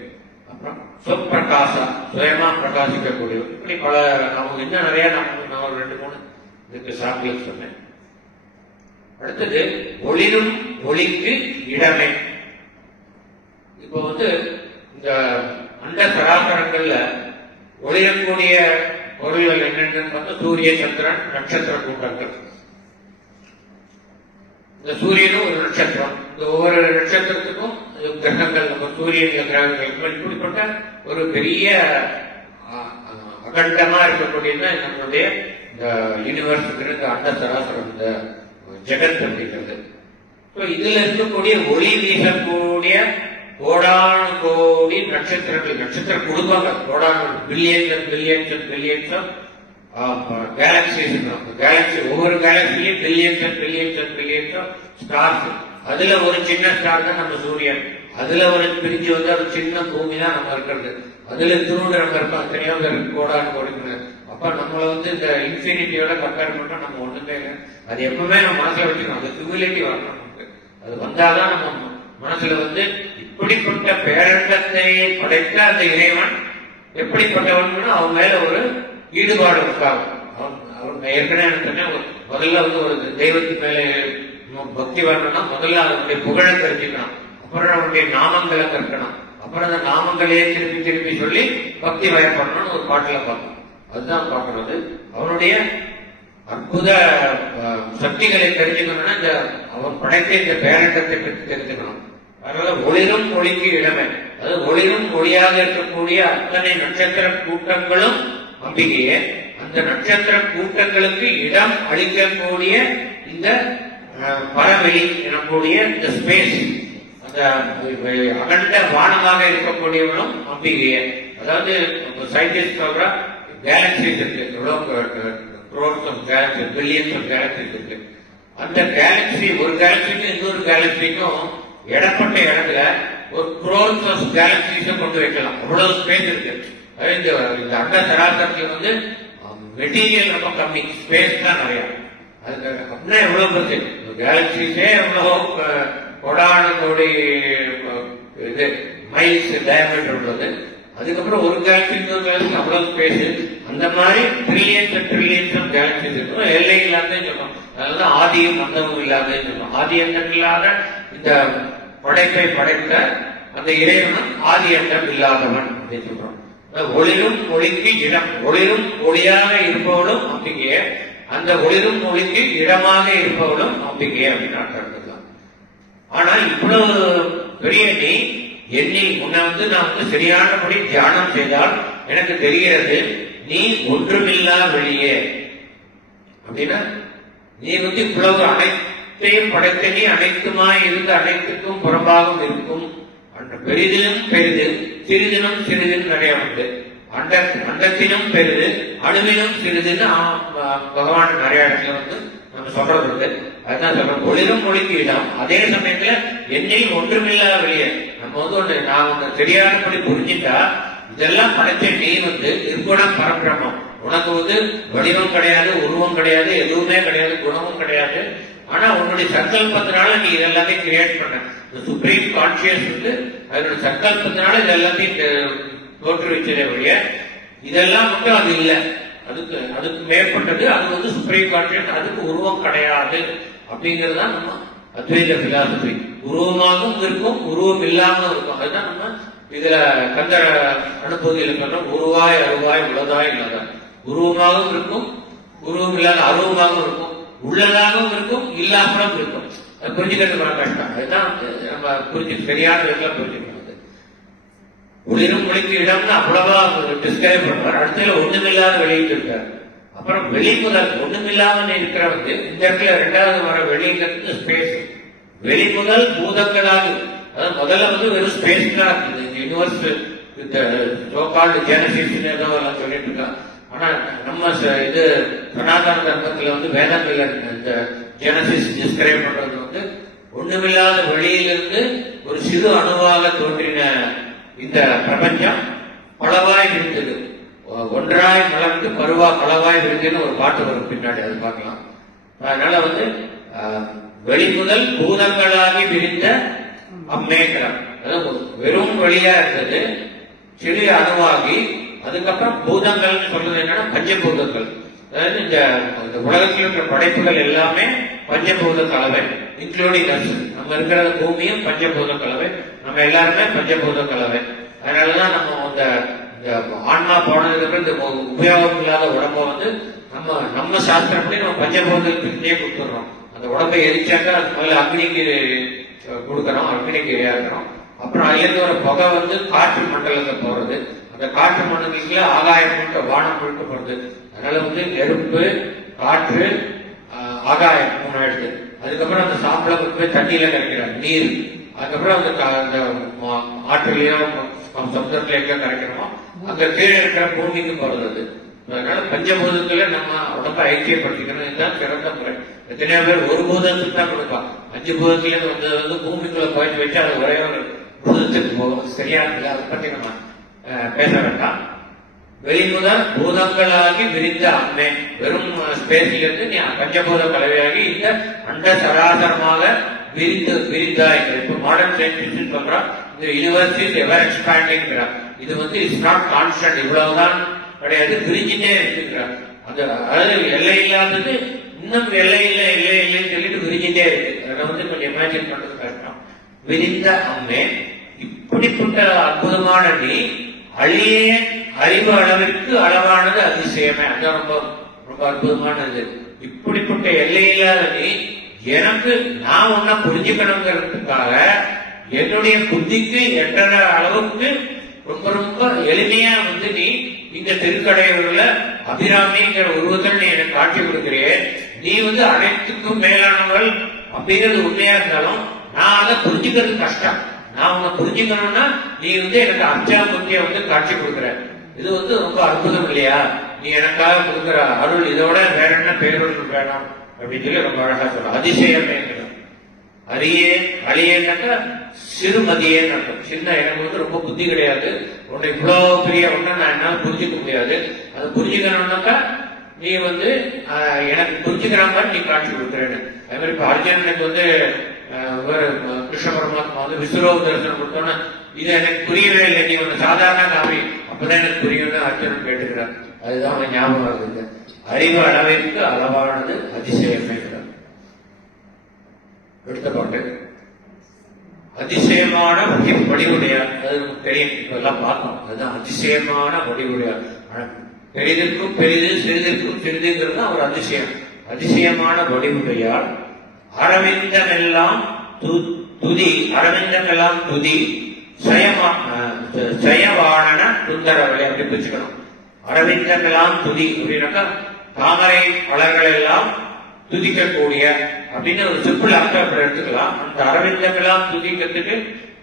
அப்புறம் சொற்பிரகாசா, சுயமா பிரகாசிக்கக்கூடிய, இப்படி பல நாமம். இன்னும் நிறைய நாமம் நான் ஒரு 2-3 இதுக்கு சாம்பிள் சொன்னேன். அடுத்தது ஒளிரும் ஒளிக்கு இடமே. இப்போ இந்த அண்ட சராசரங்கள்ல ஒளிரக்கூடிய பொருள்கள் என்னென்னு பார்த்தா சூரிய, சந்திரன், நட்சத்திர கூட்டங்கள். இந்த சூரியனும் ஒரு நட்சத்திரம். இந்த ஒவ்வொரு நட்சத்திரத்துக்கும் கிரகங்கள், நம்ம சூரியன் கிரகங்கள் இப்படிப்பட்ட ஒரு பெரிய அகண்டமா இருக்கக்கூடியது நம்மளுடைய இந்த யூனிவர்ஸ், இந்த அண்ட சராசரம், இந்த ஜெகத் அப்படிங்கிறது. இதுல இருக்கக்கூடிய ஒளி வீசக்கூடிய கோடான கோடி நட்சத்திரங்கள், நட்சத்திர குடும்பங்கள், கோடான billions billions billions galaxies. Galaxy, ஒவ்வொரு கேலக்சிலையும் பில்லியன்ஸ் பில்லியன்ஸ் பில்லியன்ஸ் ஸ்டார்ஸ். அதுல ஒரு சின்ன ஸ்டார் தான் நம்ம சூரியன். அதுல ஒரு பிரிஞ்சு ஒரு சின்ன பூமி தான் நம்ம இருக்கிறது. அதுல திருவுண்டு நம்ம இருக்கோம். எத்தனையோ கோடான கோடி. அப்ப நம்மள இந்த இன்ஃபினிட்டியோட கம்பேர் பண்ணா நம்ம ஒண்ணுமே இல்லை. அது எப்பவுமே நம்ம மனசுல வச்சுக்கணும். அது ஹியூமிலிட்டி வரணும் நமக்கு. அது வந்தாதான் நம்ம மனசுல இப்படிப்பட்ட பேரண்டத்தை படைத்த அந்த இறைவன் எப்படிப்பட்டவன் அவன் மேல ஒரு ஈடுபாடு உண்டாகும். அவன் ஏற்கனவே முதல்ல ஒரு தெய்வத்தின் மேல பக்தி வரணும்னா முதல்ல அவனுடைய புகழை தெரிஞ்சுக்கணும். அப்புறம் அவனுடைய நாமங்களை கற்கணும். அப்புறம் அந்த நாமங்களையே திருப்பி திருப்பி சொல்லி பக்தி வயப்படணும்னு ஒரு பாட்டுல பார்க்கணும். அதுதான் பார்க்கறது. அவனுடைய அற்புத சக்திகளை தெரிஞ்சுக்கணும்னா இந்த அவன் படைத்த இந்த பேரண்டத்தை பற்றி தெரிஞ்சுக்கணும். அதனால ஒளிரும் ஒளிக்கு இடமே. அது ஒளிரும் ஒளியாக இருக்கக்கூடிய அத்தனை நட்சத்திர கூட்டங்களும் அம்பிகையே. அந்த நட்சத்திர கூட்டங்களுக்கு இடம் அளிக்கக்கூடிய இந்த பரவெளி எனக்கூடிய இந்த ஸ்பேஸ், அந்த அகண்ட வானமாக இருக்கக்கூடியவனும் அம்பிகையே. அதாவது சயின்டிஸ்ட் சொல்ற கேலக்சிஸ் இருக்கு, பில்லியன்ஸ் ஆஃப் கேலக்சிஸ் இருக்கு. அந்த கேலக்சி, ஒரு கேலக்சிக்கும் இன்னொரு கேலக்சிக்கும் இடப்பட்ட இடத்துல ஒரு crores of கேலக்சிஸை கொண்டு வைக்கலாம். அவ்வளவு ஸ்பேஸ் இருக்கு. இந்த அண்ட சராசரத்துல மெட்டீரியல் ரொம்ப கம்மி, ஸ்பேஸ் தான் நிறைய. அதுக்கு அப்படின்னா எவ்வளவு பெருசு கேலக்சிஸே எவ்வளவு கோடான கோடி இது மைல்ஸ் டயமீட்டர் உள்ளது. அதுக்கப்புறம் ஒரு கேலக்சி இன்னொரு கேலக்சி அவ்வளவு ஸ்பேஸ். அந்த மாதிரி ட்ரில்லியன்ஸ் ட்ரில்லியன்ஸ் ஆஃப் கேலக்சிஸ் இருக்கும். எல்லை இல்லாதே சொல்லுவோம். அதனால ஆதியும் அந்தமும் இல்லாதே சொல்லுவோம். ஆதி அந்தம் இல்லாத இந்த படைப்பை படைத்த அந்த இறைவன் ஆதி அந்தம் இல்லாதவன் அப்படின்னு சொல்றோம். ஒளிரும் ஒளிக்கு இடம், ஒளிரும் ஒளியாக இருப்பவளும் அம்பிகையே, அந்த ஒளிரும் ஒளிக்கு இடமாக இருப்பவளும் அம்பிகையே அப்படின்னு அர்த்தம். ஆனா இவ்வளவு பெரிய நீ என்னை உன்னை நான் சரியானபடி தியானம் செய்தால் எனக்கு தெரிகிறது நீ ஒன்றுமில்லா வெளியே அப்படின்னா நீ இவ்வளவு அனைத்தையும் படைத்த நீ அனைத்துமாய் இருந்து அனைத்துக்கும் புறம்பாகவும் இருக்கும். பெரிதிலும் பெரிது சிறிதினும் சிறிதுன்னு நிறைய உண்டு. அண்டத்தினும் பெரிது அணுவினும் சிறிதுன்னு பகவான் நிறைய இடத்துல நம்ம சொல்றது உண்டு. அதுதான் சொல்றோம் ஒளிரும் ஒளிக்கு இடம். அதே சமயத்துல என்னையும் ஒன்றுமில்லா வெளியே நம்ம நான் தெரியாதபடி புரிஞ்சுட்டா இதெல்லாம் படைச்ச நீ நிர்குணம் பரபிரமம். உனக்கு வடிவம் கிடையாது, உருவம் கிடையாது, எதுவுமே கிடையாது, குணமும் கிடையாது. ஆனா உன்னுடைய சங்கல்பத்தினால நீ இதெல்லாமே கிரியேட் பண்ண. சுப்ரீம் கான்சியஸ் அதனுடைய சங்கல்பத்தினால இது எல்லாத்தையும் தோற்றுவிச்சதே வழிய இதெல்லாம் மட்டும் அது இல்லை. அதுக்கு மேற்பட்டது. அது சுப்ரீம் கான்சியஸ், அதுக்கு உருவம் கிடையாது அப்படிங்கறதுதான் நம்ம அத்வைத பிலாசபி. உருவமாகவும் இருக்கும், உருவம் இல்லாமல் இருக்கும். அதுதான் நம்ம இதுல கந்தர அனுபூதியில் சொன்னோம், உருவாய் அருவாய் உள்ளதாய் இல்லாதாய். உருவமாகவும் இருக்கும், உருவம் இல்லாத அருவமாகவும் இருக்கும், உள்ளதாகவும் இருக்கும், இல்லாமலும் இருக்கும். அது புரிஞ்சுக்கிறது ரொம்ப கஷ்டம். அதுதான் நம்ம சரியான விதத்துல புரிஞ்சுக்கணும். ஒளிரும் மொழிக்கு இடம்னு அவ்வளவா டிஸ்கிரைப் பண்ணுவார். அடுத்ததுல ஒண்ணுமில்லாத வெளியிட்டு இருக்காரு. அப்புறம் வெளிமுதல் ஒண்ணுமில்லாம இருக்கிற வந்து இந்த இடத்துல ரெண்டாவது வர வெளிங்கிறது ஸ்பேஸ். வெளிமுதல் பூதங்களாக, அதாவது முதல்ல வந்து வெறும் ஸ்பேஸ் தான் இருக்குது. யூனிவர்ஸ் சோகால்டு ஜெனசிஸ் ஏதோ எல்லாம் சொல்லிட்டு இருக்காங்க. ஆனா நம்ம இது சனாதன தர்மத்துல வந்து வேதங்கள்ல இந்த ஜெனசிஸ் டிஸ்கிரைப் பண்றது வந்து ஒண்ணுமில்லாத வெளியிலிருந்து ஒரு சிறு அணுவாக தோன்றின இந்த பிரபஞ்சம் பலவாய் விரிந்தது, ஒன்றாய் மலர்ந்து பருவா பலவாய் விரிந்துன்னு ஒரு பாட்டு வரும் பின்னாடி, அது பார்க்கலாம். அதனால வந்து வெளிமுதல் பூதங்களாகி விரிந்த அம்மேகரம், அதாவது வெறும் வெளியா இருந்தது சிறிய அணுவாகி அதுக்கப்புறம் பூதங்கள் சொல்றது என்னன்னா பஞ்சபூதங்கள். அதாவது இந்த உலகத்தில் இருக்கிற படைப்புகள் எல்லாமே பஞ்சபூத கலவை, இன்க்ளூடிங் அஸ். நம்ம இருக்கிற பூமியும் பஞ்சபூத கலவை, நம்ம எல்லாருமே பஞ்சபூத கலவை. அதனாலதான் நம்ம அந்த ஆன்மா போனதுக்கு இந்த உபயோகம் இல்லாத உடம்ப வந்து நம்ம சாஸ்திரப்படி நம்ம பஞ்சபூதத்துக்கிட்டே கொடுத்துடுறோம். அந்த உடம்பை எரிச்சாக்க அது முதல்ல அக்னிக்கு கொடுக்கறோம், அக்னிக்கு இரையாக்கிறோம். அப்புறம் அதுலேருந்து ஒரு புகை வந்து காற்று மண்டலத்தை போறது, அந்த காற்று மண்டலத்துல ஆகாயம் முழுக்க வானம் முழுக்க போறது. அதனால வந்து நெருப்பு, காற்று, ஆகாயம் 3 ஆயிடுது. அதுக்கப்புறம் அந்த சாப்பிட போய் தண்ணியில கரைக்கிறாங்க நீர். அதுக்கப்புறம் அந்த ஆற்றுலயோ சமுத்திரத்துல எங்க கரைக்கிறோமோ அங்க கீழே இருக்கிற பூமிக்கு போறது. அதனால பஞ்சபூதத்துல நம்ம உடம்ப ஐக்கியப்படுத்திக்கணும். இதுதான் சிறந்த முறை. எத்தனையோ பேர் ஒரு பூதத்துக்கு தான் கொடுப்பான், 5 பூதத்துல வந்து பூமிக்குள்ள போயிட்டு வச்சு அது ஒரே ஒரு பூதத்துக்கு போகும். சரியா இல்லை, அதை பத்தி நம்ம பேச வேண்டாம். வெளிமுதல் பூதங்களாகி விரிந்த அம்மே, வெறும் ஸ்பேஸ்ல இருந்து நீ பஞ்சபூத கலவையாகி இந்த அண்ட சராசரமாக விரிந்தாய். இப்ப மாடர்ன் சயின்டிஸ்ட் சொல்றான், இந்த யூனிவர்ஸ் இஸ் எவர் எக்ஸ்பேண்டிங். இது வந்து இட்ஸ் நாட் கான்ஸ்டன்ட், இவ்வளவுதான் கிடையாது, விரிஞ்சிட்டே இருக்குங்கிறார். அந்த அதாவது எல்லை இல்லாதது இன்னும் எல்லை இல்லை எல்லை இல்லைன்னு சொல்லிட்டு விரிஞ்சிட்டே இருக்கு. அதை வந்து கொஞ்சம் இமேஜின் பண்றது கஷ்டம். விரிந்த அம்மே, இப்படிப்பட்ட அற்புதமான நீ அழியே அறிவு அளவிற்கு அளவானது அதிசயமே. அதான் ரொம்ப ரொம்ப அற்புதமானது. இப்படிப்பட்ட எல்லையில்லாத நீ எனக்கு நான் உன்னை புரிஞ்சுக்கணுங்கிறதுக்காக என்னுடைய புத்திக்கு எட்டற அளவுக்கு ரொம்ப ரொம்ப எளிமையா வந்து நீ இந்த திருக்கடையூர்ல அபிராமிங்கிற உருவத்தில் நீ எனக்கு காட்சி கொடுக்கிறியே. நீ வந்து அனைத்துக்கும் மேலானவள் அப்படிங்கிறது உண்மையா இருந்தாலும் நான் அதை புரிஞ்சுக்கிறது கஷ்டம். நான் உன்னை புரிஞ்சுக்கணும்னா நீ வந்து எனக்கு அர்ச்சாமூர்த்தியை வந்து காட்சி கொடுக்குற. இது வந்து ரொம்ப அற்புதம் இல்லையா? நீ எனக்காக கொடுக்குற அருள், இதோட வேற என்ன பேரொருள் வேணாம் அப்படின்னு சொல்லி ரொம்ப அழகா சொல்ற. அதிசயமே அரியே அழியேன்னாக்கா சிறுமதியேன்னு அர்த்தம். சின்ன, எனக்கு வந்து ரொம்ப புத்தி கிடையாது, உன்னை இவ்வளவு பெரிய ஒண்ணு நான் என்னால புரிஞ்சுக்க முடியாது. அதை புரிஞ்சுக்கணும்னாக்கா நீ வந்து எனக்கு புரிஞ்சுக்கிற மாதிரி நீ காட்சி கொடுக்குறேன்னு. அதே மாதிரி இப்ப அர்ஜுனனுக்கு வந்து கிருஷ்ண பரமாத்மா வந்து விஸ்வரூப தரிசனம் கொடுத்தோன்னா இது எனக்கு புரியவே இல்லை, நீ ஒன்று சாதாரண காமி, அப்பதான் எனக்கு புரியும்னு அர்ஜுனன் கேட்டுக்கிறார். அதுதான் அவன் ஞாபகம் இருக்குது. அறிவு அளவிற்கு அளவானது அதிசயமே. எடுத்த பாட்டு அதிசயமான வடிவுடையார், அது தெரியும், இதெல்லாம் பார்த்தோம். அதுதான் அதிசயமான வடிவுடையார். பெரிதற்கும் பெரிது, சிறிதற்கும் சிறிதுங்கிறது அவர் அதிசயம். அதிசயமான வடிவுடையார். அரவிந்தமெல்லாம் துதி, அரவிந்தமெல்லாம் துதி ஜெயவாணன சுந்தரவளை, அப்படி பிரிச்சுக்கணும். அரவிந்தமெல்லாம் துதி அப்படின்னாக்கா தாமரை மலர்கள் எல்லாம் துதிக்கக்கூடிய அப்படின்னு ஒரு சிம்பிள் அர்த்தம் அப்படி எடுத்துக்கலாம். அந்த அரவிந்தமெல்லாம் துதிக்கிறதுக்கு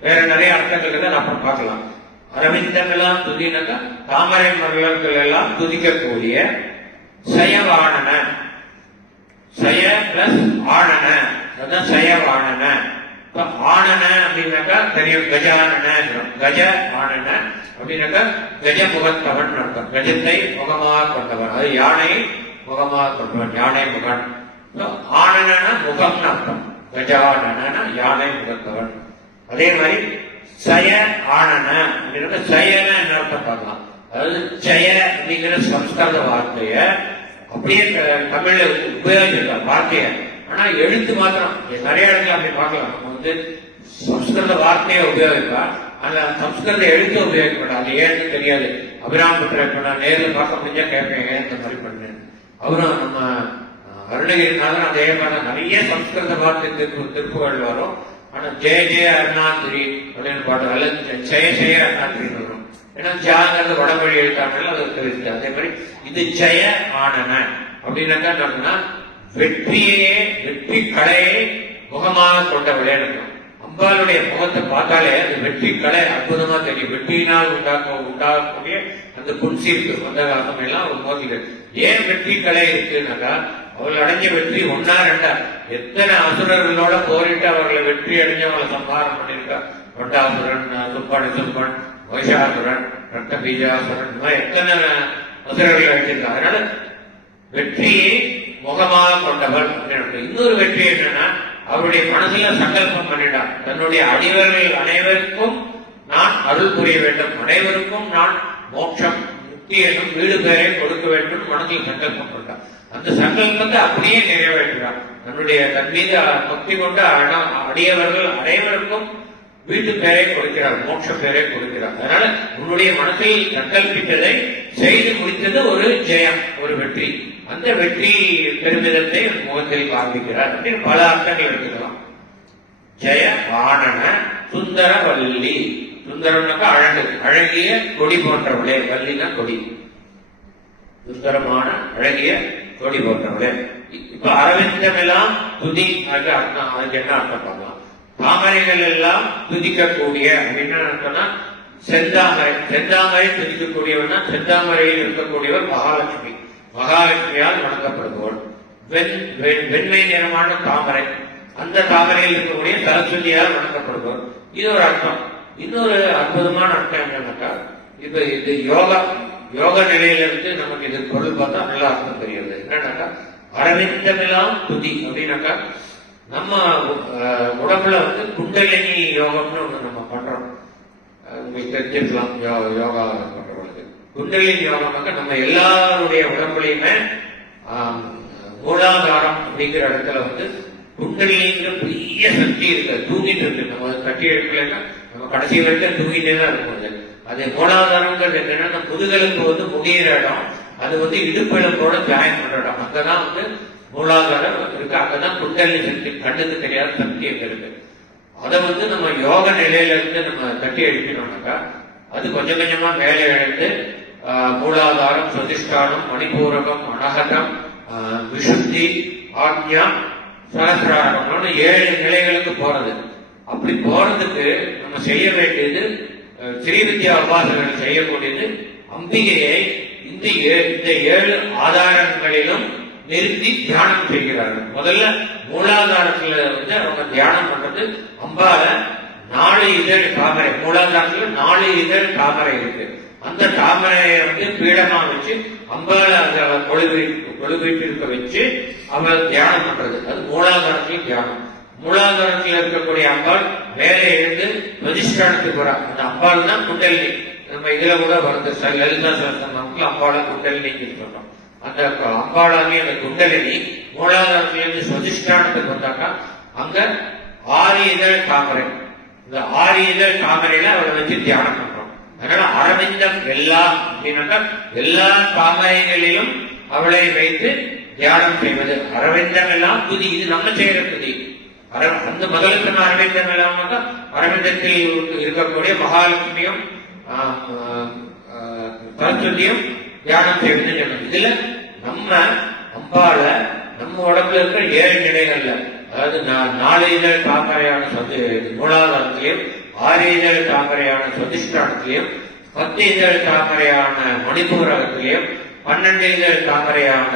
வேற நிறைய அர்த்தங்கள் தான் அப்புறம் பார்க்கலாம். அரவிந்தமெல்லாம் துதினாக்கா தாமரை மலர்கள் எல்லாம் துதிக்கக்கூடிய சயவாணன, சய பிளஸ் ஆனன, அதான் சயவாணன. ஆனன அப்படின்னாக்கா தெரியும், கஜானன, கஜ ஆனன அப்படின்னாக்கா கஜ முகத்தவன் அர்த்தம். கஜத்தை முகமாக கொண்டவன், அது யானை முகமாக கொண்டவன், யானை முகன். ஆனன முகம்னு அர்த்தம், கஜானன யானை முகத்தவன். அதே மாதிரி சய ஆனன அப்படின்னா சயன என்ன அர்த்தம் பார்க்கலாம். அதாவது ஜெய அப்படிங்கிற சம்ஸ்கிருத வார்த்தைய அப்படியே தமிழ்ல உபயோகிச்சிருக்காங்க வார்த்தைய. ஆனா எழுத்து மாத்திரம் நிறைய இடத்துல அப்படி பார்க்கலாம். நம்ம வந்து சம்ஸ்கிருத வார்த்தையை உபயோகிப்பார், அந்த சம்ஸ்கிருத எழுத்து உபயோகிக்க மாட்டார். அது ஏன்னு தெரியாது. அபிராம் பட்டர் நான் நேரில் பார்க்க முடிஞ்சா கேட்பேன், ஏன் இந்த மாதிரி பண்ணேன். அவரும் நம்ம அருணகிரிநாதன் அதே மாதிரி நிறைய சம்ஸ்கிருத வார்த்தை திருப்புகள் வரும். ஆனா ஜெய ஜெய அருணாந்திரி அப்படின்னு பாட்டு, அல்லது ஜெய ஜெய அருணாந்திரின்னு வரும். ஏன்னா ஜாங்கிறது வடமொழி எழுத்தாமல் அது தெரிவித்து. அதே மாதிரி இது ஜெய ஆனன அப்படின்னாக்கா என்னன்னா வெற்றியே, வெற்றி கலையை முகமாக கொண்ட விளையாடணும். அம்பாளுடைய முகத்தை பார்த்தாலே அந்த வெற்றி கலை அற்புதமா தெரியும். வெற்றியினால் உண்டாகக்கூடிய அந்த புன்சீர்க்கு வந்த காலம் எல்லாம் ஒரு மோதிகள். ஏன் வெற்றி கலை இருக்குன்னாக்கா அவர்கள் அடைஞ்ச வெற்றி ஒன்னா ரெண்டா, எத்தனை அசுரர்களோட போரிட்டு அவர்களை வெற்றி அடைஞ்சு அவங்களை சம்ஹாரம் பண்ணிருக்கா. கொண்டாசுரன், சுப்பன், வைஷாசுரன், ரத்த பீஜாசுரன், இந்த மாதிரி எத்தனை அசுரர்கள் அடைஞ்சிருக்கா. அதனால வெற்றியை முகமாக கொண்டவர். இன்னொரு வெற்றி என்னன்னா அவருடைய மனசுல சங்கல்பம் பண்ணிட்டார், தன்னுடைய அடிவர்கள் அனைவருக்கும் நான் அருள் புரிய வேண்டும், அனைவருக்கும் நான் மோட்சம் முக்தி என்னும் வீடு பெயரை கொடுக்க வேண்டும் மனதில் சங்கல்பம் கொண்டார். அந்த சங்கல்பத்தை அப்படியே நிறைவேற்றுகிறார். தன்னுடைய தன் மீது பக்தி கொண்ட அடியவர்கள் அனைவருக்கும் வீட்டு பேரை கொடுக்கிறார், மோட்ச பேரை கொடுக்கிறார். அதனால உன்னுடைய மனசில் சங்கல்பித்ததை செய்து முடித்தது ஒரு ஜெயம், ஒரு வெற்றி. அந்த வெற்றி பெருமிதத்தை முகத்தில் காண்பிக்கிறார் அப்படின்னு பல அர்த்தங்கள் எடுத்துக்கலாம். ஜெய ஆனன சுந்தர வள்ளி. சுந்தரம்னாக்கா அழகு, அழகிய கொடி போன்றவளே. வள்ளினா கொடி, சுந்தரமான அழகிய கொடி போன்றவளே. இப்ப அரவிந்தம் எல்லாம் துதி, அதுக்கு அர்த்தம், அதுக்கு என்ன அர்த்தம் பார்க்கலாம். தாமரைகள் எல்லாம் துதிக்கக்கூடிய அப்படின்னு சொன்னா செந்தாமரை. செந்தாமரை துதிக்கக்கூடியவன்னா செந்தாமரையில் இருக்கக்கூடியவர் மகாலட்சுமி, மகாலட்சுமியால் வணங்கப்படுபவள். வெண்மை நிறமான தாமரை, அந்த தாமரையில் இருக்கக்கூடிய சரஸ்வதியால் வணங்கப்படுபவர். இது ஒரு அர்த்தம். இன்னொரு அற்புதமான அர்த்தம் என்னன்னாக்கா, இப்ப இது யோக நிலையிலிருந்து நமக்கு இது பொருள் பார்த்தா நல்லா அர்த்தம் தெரியுது. என்னன்னாக்கா அரவிந்தமெல்லாம் துதி அப்படின்னாக்கா நம்ம உடம்புல குண்டலினி யோகம்னு ஒண்ணு நம்ம பண்றோம். உங்களுக்கு தெரிஞ்சிருக்கலாம், யோகா பண்றவங்களுக்கு குண்டலினி யோகம்னாக்கா நம்ம எல்லாருடைய உடம்புலையுமே மூலாதாரம் அப்படிங்கிற இடத்துல குண்டலிங்கிற பெரிய சக்தி இருக்கு, தூங்கிட்டு இருக்கு. நம்ம கட்டி எடுக்கலைன்னா நம்ம கடைசி வரைக்கும் தூங்கிட்டே தான் இருக்கும். அது மூலாதாரங்கிறது என்னன்னா முதுகெலும்பு முடிகிற இடம், அது இடுப்பெலும்போட ஜாயின் பண்ற இடம். அங்கதான் மூலாதாரம் இருக்கு, அங்கதான் குண்டலினி சக்தி, கண்ணுக்கு தெரியாத சக்தி அங்க இருக்கு. அதை நம்ம யோக நிலையில இருந்து நம்ம தட்டி அடிக்கணும்னாக்கா அது கொஞ்சம் கொஞ்சமா மேலே எழுந்து மூலாதாரம், சதிஷ்டானம், மணிபூரகம், அனகதம், விசுத்தி, ஆக்ஞா, சகசிராரம்னு 7 நிலைகளுக்கு போறது. அப்படி போறதுக்கு நம்ம செய்ய வேண்டியது ஸ்ரீவித்யா உபாசகர்கள் செய்யக்கூடியது அம்பிகையை இந்த 7 ஆதாரங்களிலும் நிறுத்தி தியானம் செய்கிறார்கள். முதல்ல மூலாதாரத்துல அவங்க தியானம் பண்றது அம்பால 4 இதழ் தாமரை. மூலாதாரத்துல 4 இதழ் தாமரை இருக்கு. அந்த தாமரையை பீடமா வச்சு அம்பால அதை கொழுவிட்டு இருக்க வச்சு அவள் தியானம் பண்றது. அது மூலாதாரத்துல தியானம். மூலாதாரத்தில் இருக்கக்கூடிய அம்பாள் மேலே எழுந்து பிரதிஷ்டானத்துக்கு வரா. அந்த அம்பாள் தான் குண்டலினி. நம்ம இதுல கூட வருது லலிதா சகஸ்ரநாமத்தில் அம்பாள குண்டலினிக்கு சொல்றோம். அந்த அம்பாளாவே அந்த குண்டலினி மூலாதாரத்திலிருந்து சுதிஷ்டானத்துக்கு வந்தாக்கா அங்க 6 இதழ் தாமரை. இந்த 6 இதழ் தாமரையில அவளை வச்சு தியானம் பண்றோம். அதனால அரவிந்தம் எல்லாம் அப்படின்னாக்கா எல்லா தாமரைகளிலும் அவளை வைத்து தியானம் செய்வது. அரவிந்தம் எல்லாம் துதி, இது நம்ம செய்யற துதி. அந்த முதலுக்கு அரவிந்தம் எல்லாம் அரவிந்தத்தில் இருக்கக்கூடிய மகாலட்சுமியும் சரஸ்வதியும் தியானம் செய்வது. இதுல நம்ம அம்பால நம்ம உடம்புல இருக்கிற 7 நிலைகள்ல, அதாவது 4 இதழ் தாமரையான மூலாதாரத்திலையும், 6 இதழ் தாமரையான சதிஷ்டானத்திலையும், 10 இதழ் தாமரையான மணிபூரகத்திலையும், 12 இதழ் தாமரையான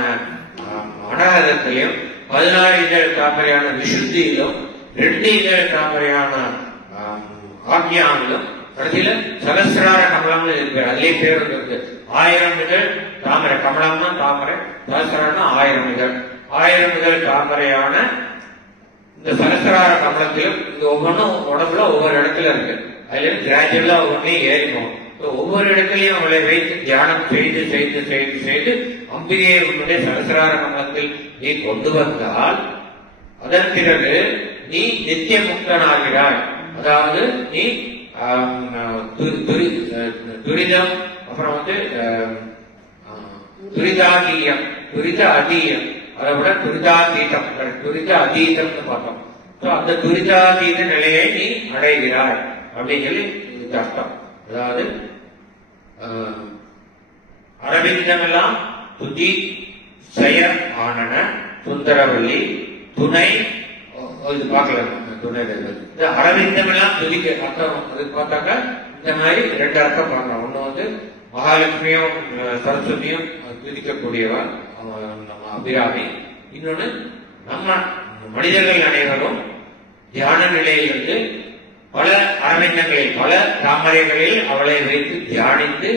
அனகதத்திலையும், 16 இதழ் தாமரையான விசுத்தியிலும், 2 இதழ் தாமரையான ஆக்ஞாவிலும், கடைசியில சகசிரார கமலம்னு இருக்கு. அதுலயே பேர் இருக்கு. 1000 இதழ் தாமரை. கமலம்னா தாமரை, சகசிராரம்னா 1000 இதழ். 1000 இதழ் தாமரையான இந்த சகசிரார கமலத்திலும் இது ஒவ்வொன்றும் உடம்புல ஒவ்வொரு இடத்துல இருக்கு. அதுல கிராஜுவலா ஒவ்வொன்றையும் ஏறி போகும். ஒவ்வொரு இடத்துலயும் அவளை வைத்து தியானம் செய்து செய்து செய்து செய்து அம்பிகையை உன்னுடைய சகசிரார கமலத்தில் நீ கொண்டு வந்தால் அதன் பிறகு நீ நித்திய முக்தனாகிறாய். அதாவது நீ துரிதம், அப்புறம் வந்து துரிதாதீயம், துரித அதீயம், அதை விட துரிதாதீதம், துரித அதீதம்னு பார்த்தோம். அந்த துரிதாதீத நிலையை நீ அடைகிறாய் அப்படின்னு சொல்லி இதுக்கு அர்த்தம். அதாவது அரவிந்தமெல்லாம் துதி செயர் ஆனன சுந்தரவல்லி துணை, இது பார்க்கல துணை. அரவிந்தமெல்லாம் துதிக்க அர்த்தம் அதுக்கு பார்த்தாக்க இந்த மாதிரி ரெண்டு அர்த்தம் பார்க்கலாம். ஒண்ணு வந்து மகாலட்சுமியும் சரஸ்வதியும் துதிக்கக்கூடியவன் நம்ம அபிராமி. இன்னொன்னு நம்ம மனிதர்கள் அனைவரும் தியான நிலையிலிருந்து பல அரவிந்தங்களில் பல தாமரைகளில் அவளை வைத்து தியானித்து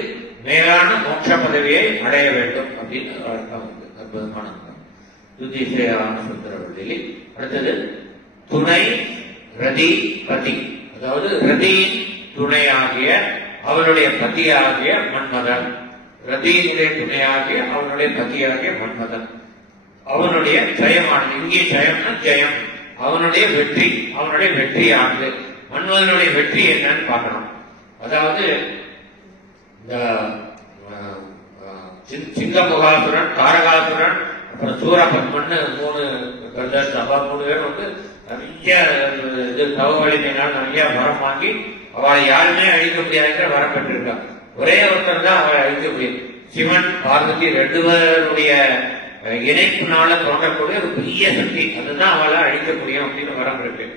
மேலான மோட்ச பதவியை அடைய வேண்டும் அப்படின்னு அர்த்தம். அற்புதமான துதிசையான சுந்தரவல்லி. அடுத்தது துணை ரதி பதி, அதாவது ரதியின் துணையாகிய அவனுடைய பத்தியாகிய மன்மதன். ரதியினுடைய துணையாகிய அவனுடைய பத்தியாகிய மன்மதன். அவனுடைய ஜெயமானது, இங்கே ஜெயம்னா ஜெயம், அவனுடைய வெற்றி, அவனுடைய வெற்றியானது. மன்மதனுடைய வெற்றி என்னன்னு பார்க்கணும். அதாவது இந்த சிங்கமுகாசுரன், காரகாசுரன், அப்புறம் சூரபத்மன் சபா 3 பேர் வந்து நிறைய இது தவவழினால் நிறைய வரம் வாங்கி அவளை யாருமே அழிக்க முடியாதுங்கிற வரம் பெற்றிருக்கான். ஒரே ஒருத்தர் தான் அவளை அழிக்க முடியும். சிவன் பார்வதி 2 பேருடைய இணைப்புனால தோன்றக்கூடிய ஒரு பெரிய சக்தி, அதுதான் அவளை அழிக்க முடியும் அப்படின்னு வரம் இருக்கு.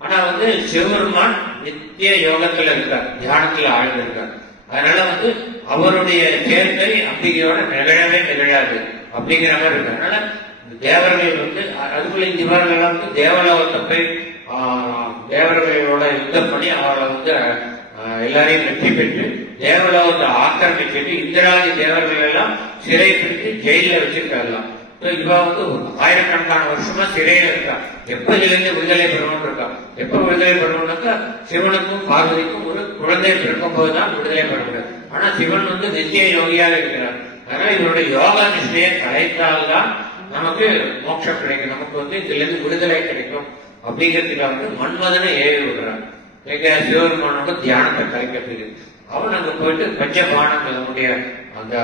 ஆனா வந்து சிவபெருமான் நித்திய யோகத்துல இருக்கார், தியானத்துல ஆழ்ந்திருக்கார். அதனால வந்து அவருடைய சேர்க்கை அம்பிகையோட நிகழவே நிகழாது அப்படிங்கிற மாதிரி இருக்கு. அதனால தேவர்கள் வந்து அதுக்குள்ள இவர்கள் வந்து தேவலோகத்தை போய் தேவர்களோட யுத்தம் பண்ணி அவளை வந்து எல்லாரையும் வெற்றி பெற்று தேவலோகத்தை ஆக்கிரமிச்சுட்டு இந்திராதி தேவர்கள் எல்லாம் சிறை பிடித்து ஜெயில வச்சிருக்கலாம். இவ வந்து ஆயிரக்கணக்கான வருஷமா சிறையில இருக்கா. எப்ப இதுலேருந்து விடுதலை பெறணும்னு இருக்கா. எப்ப விடுதலை பெறணும்னாக்கா சிவனுக்கும் பார்வதிக்கும் ஒரு குழந்தை பிறக்கும் போதுதான் விடுதலை பெற முடியாது. ஆனா சிவன் வந்து நித்திய யோகியாக இருக்கிறார். அதனால இவருடைய யோகா நிஷ்டையை கலைத்தால்தான் நமக்கு மோட்சம் கிடைக்கும், நமக்கு வந்து இதுல இருந்து விடுதலை கிடைக்கும் அப்படிங்கிறதுக்காக வந்து மன்மதனை ஏறி விடுறான். சிவபெருமானோட தியானத்தை கலைக்கிறதுக்கு அவன் அங்க போயிட்டு பஞ்சபானம் நம்முடைய அந்த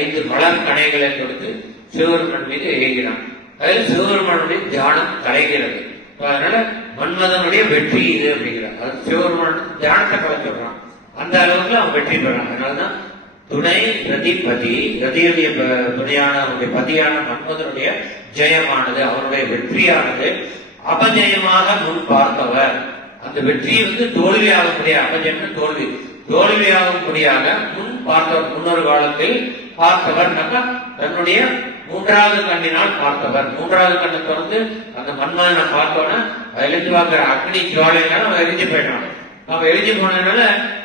5 மலர் கணைகளை கொடுத்து சிவபெருமன் மீது ஏகிறான். அதில் சிவபெருமானுடைய தியானம் கலைகிறது. அதனால மன்மதனுடைய வெற்றி இது அப்படிங்கிறான். அது சிவபெருமான தியானத்தை கலைச்சிடுறான். அந்த அளவுக்கு அவன் வெற்றி பெறான். அதனாலதான் துணை ரதிபதி, ரதியுடைய துணையான அவனுடைய பதியான மன்மதனுடைய ஜெயமானது, அவனுடைய வெற்றியானது அபஜயமாக முன் பார்த்தவர். அந்த வெற்றி வந்து தோல்வியாக முடியாது. அபஜயம் தோல்வி, தோல்வியாகும்படியாக முன் பார்த்தவர். முன்னொரு காலத்தில் பார்த்தவர் தன்னுடைய 3வது கண்ணினால் பார்த்தவர். 3வது கண்ணை திறந்து அந்த மன்மதனை பார்த்தோன்னா எரிஞ்சு பார்க்கிற அக்னி ஜுவாலைனால அவன் எரிஞ்சு போயிட்டான். அவன் எரிஞ்சு போனதுனால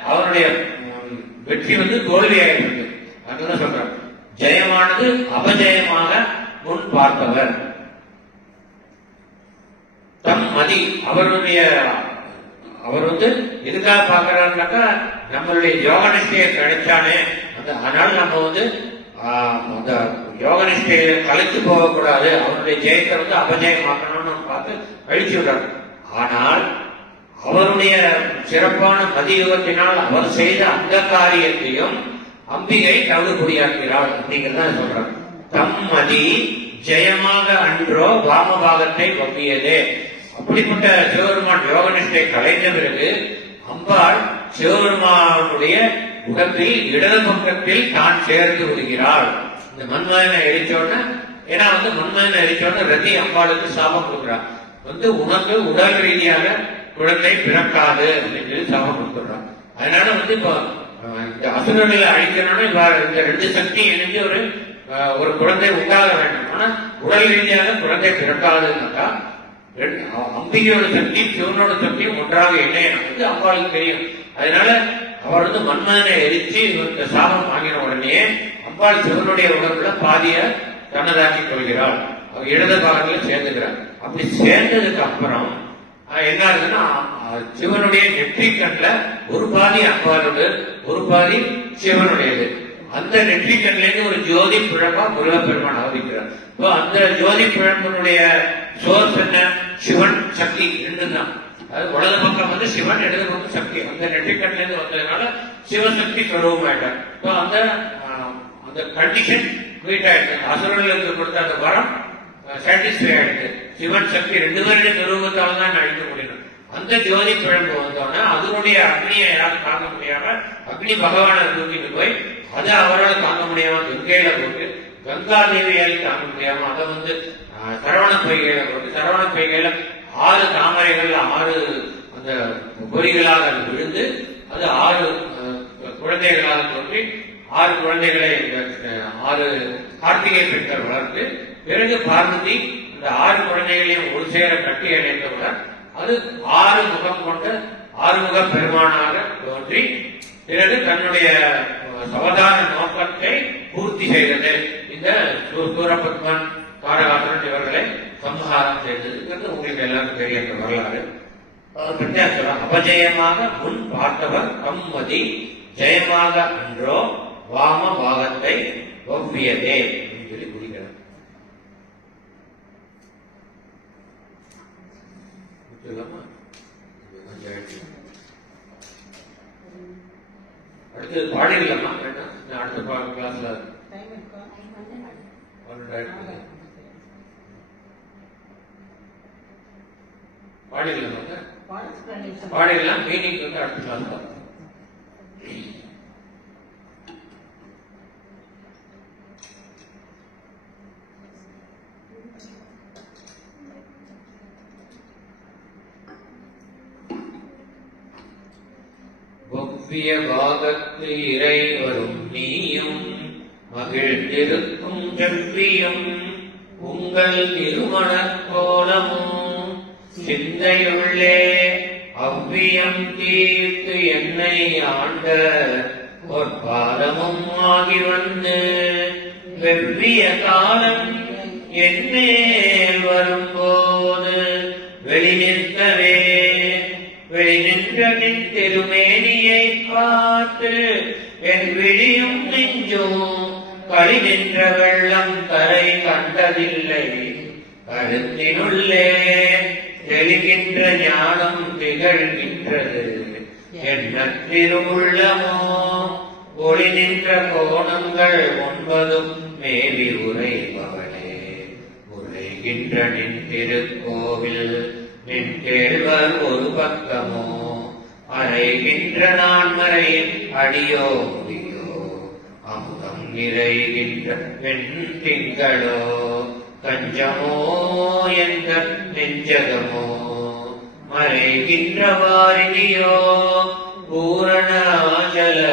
அவனுடைய வெற்றி வந்து தோல்வியாயிருக்கு. அதுதான் சொல்றான், ஜெயமானது அபஜயமாக முன் பார்த்தவர். தம் மதி, அவர் வந்து எதுக்காக பாக்குறாருனாக்கா நம்மளுடைய யோக நிஷ்டையை கிடைச்சானே, அதனால நம்ம வந்து அந்த யோக நிஷ்டையை கலைத்து போகக்கூடாது, அவருடைய ஜெயத்தை வந்து அபஜயமாக்கணும்னு பார்த்து அழிச்சு விடுறாரு. ஆனால் அவருடைய சிறப்பான மதியுகத்தினால் அவர் செய்த அந்த காரியத்தையும் அம்பிகை தவிடுபடியாக்கிறாள் அப்படிங்கிறத சொல்றார். தம் மதி ஜெயமாக அன்றோ வாமபாகத்தை பம்பியதே. அப்படிப்பட்ட சிவபெருமான் யோக நிஷ்டை கலைந்த பிறகு அம்பாள் சிவபெருமானுடைய உடம்பில் இடது பக்கத்தில் தான் சேர்ந்து விடுகிறாள். இந்த மன்மதனை எரிச்சோன்னு, ஏன்னா வந்து மன்மதனை எரிச்சோன்னு ரதி அம்பாளுக்கு சாபம் கொடுக்குறான். வந்து உனக்கு உடல் ரீதியாக குழந்தை பிறக்காது அப்படின்னு சாபம் கொடுத்துடுறான். அதனால வந்து இப்போ இந்த அசுரர்களை அழிக்கணும்னு இந்த 2 சக்தி இணைஞ்சு ஒரு குழந்தை உண்டாக வேண்டும். ஆனா உடல் ரீதியாக குழந்தை பிறக்காதுன்னாக்கா அம்பிகையோட சக்தி சிவனோட சக்தியும் ஒன்றாக இணையது அம்பாளுக்கு தெரியும். அதனால அவர் வந்து மன்மதனை எரிச்சு இந்த சாபம் வாங்கின உடனே அம்பாள் சிவனுடைய உடம்புல பாதிய தன்னதாக்கி கொள்கிறாள். அவர் இடது பாகத்துல சேர்ந்துக்கிறார். அப்படி சேர்ந்ததுக்கு அப்புறம் என்ன ஆகுதுன்னா சிவனுடைய நெற்றி கண்ல ஒரு பாதி அம்பாளோடு ஒரு பாதி சிவனுடையது. அந்த நெற்றி கண்ல இருந்து ஒரு ஜோதி பிழம்பா முருகப்பெருமான் ஆரம்பிக்கிறார். இப்போ அந்த ஜோதி பிழம்பனுடைய சோர்ஸ் என்ன? சிவன் சக்தி 2 தான். அது வலது பக்கம் வந்து சிவன், இடது பக்கம் சக்தி. அந்த நெற்றிக்கண்ல இருந்து வந்ததுனால சிவசக்தி சொரூபமாயிட்டார். அந்த அந்த கண்டிஷன் மீட் ஆயிடுச்சு. அசுரர்களுக்கு கொடுத்த அந்த வரம் சாட்டிஸ்ஃபை ஆயிடுச்சு. சிவன் சக்தி ரெண்டு பேருடைய சொரூபத்தால் தான் அழிக்க முடியும். அந்த ஜோதி பிழம்பு வந்தோன்னா அதனுடைய அக்னியை யாரும் தாங்க முடியாம அக்னி பகவானை தூக்கிட்டு போய் அதை அவரால் தாங்க முடியாம கங்கையில போட்டு, கங்கா தேவியால் தாங்க முடியாம அதை வந்து சரவண பொய்கையில போட்டு, சரவண பொய்கையில 6 தாமரைகள் 6 அந்த பொறிகளாக அது விழுந்து அது 6 குழந்தைகளாக தோன்றி 6 குழந்தைகளை 6 கார்த்திகை பெண்கள் வளர்த்து, பிறகு பார்வதி இந்த 6 குழந்தைகளையும் ஒரு சேர கட்டி அணைத்தவுடன் அது 6 முகம் கொண்ட 6 முக பெருமானாக தோன்றி பிறகு தன்னுடைய சவதான நோக்கத்தை பூர்த்தி செய்தது. இந்த சூரபத்மன், தாரகாசுரன் இவர்களை சம்ஹாரம் செய்தது உங்களுக்கு எல்லாருக்கும் தெரிய வரலாறு. அபஜயமாக முன் பார்த்தவர் கம்மதி, ஜெயமாக அன்றோ வாம பாகத்தை ஒவ்வியதே சொல்லி முடிக்கிறார். அடுத்து பாடிடலாமா? அடுத்த கிளாஸ்ல பாடிடலாம். மீனிங் வந்து அடுத்த கிளாஸ் தான். ஒவ்விய பாகத்து இறை வரும் நீயும் மகிழ்ந்திருக்கும் செவ்வியும் உங்கள் திருமணக் கோலமும் சிந்தையுள்ளே அவ்வியம் தீர்த்து என்னை ஆண்ட பொற்பாதமும் ஆகி வந்து வெவ்விய காலம் என்னேல் வரும்போது வெளிநிற்கவே வெளிநின்ற நின் திருமேனியை பார்த்து என் விழியும் நெஞ்சும் களி நின்ற வெள்ளம் கரை கண்டதில்லை. கருத்தினுள்ளே தெளிகின்ற ஞானம் திகழ்கின்றது என்ன திருவுள்ளமோ ஒளி நின்ற கோணங்கள் 9 மேவி உரைபவனே. உரைகின்ற நின் திருக்கோவில் நின் கேள்வர் ஒரு பக்கமோ அறைகின்ற நான்மறை அடியோ முடியோ அமுதம் நிறைகின்ற வெண் திங்களோ கஞ்சமோ என்ற நெஞ்சகமோ மறைகின்ற வாரிதியோ பூரணாச்சல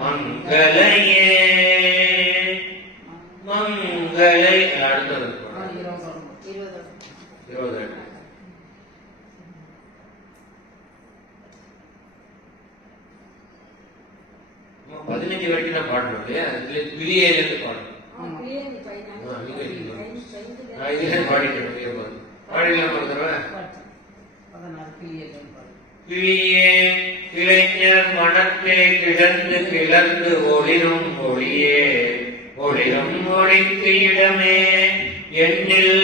மங்களையே மங்களை. அடுத்தது 20 15 வரைக்கும் தான் பாடணும் இல்லையா? பிரியிலிருந்து பாடணும். கிளியே இளைஞர் மனத்தே கிடந்து கிளர்ந்து ஒளிரும் ஒளியே ஒளிரும் ஒளிக்கு இடமே எண்ணில்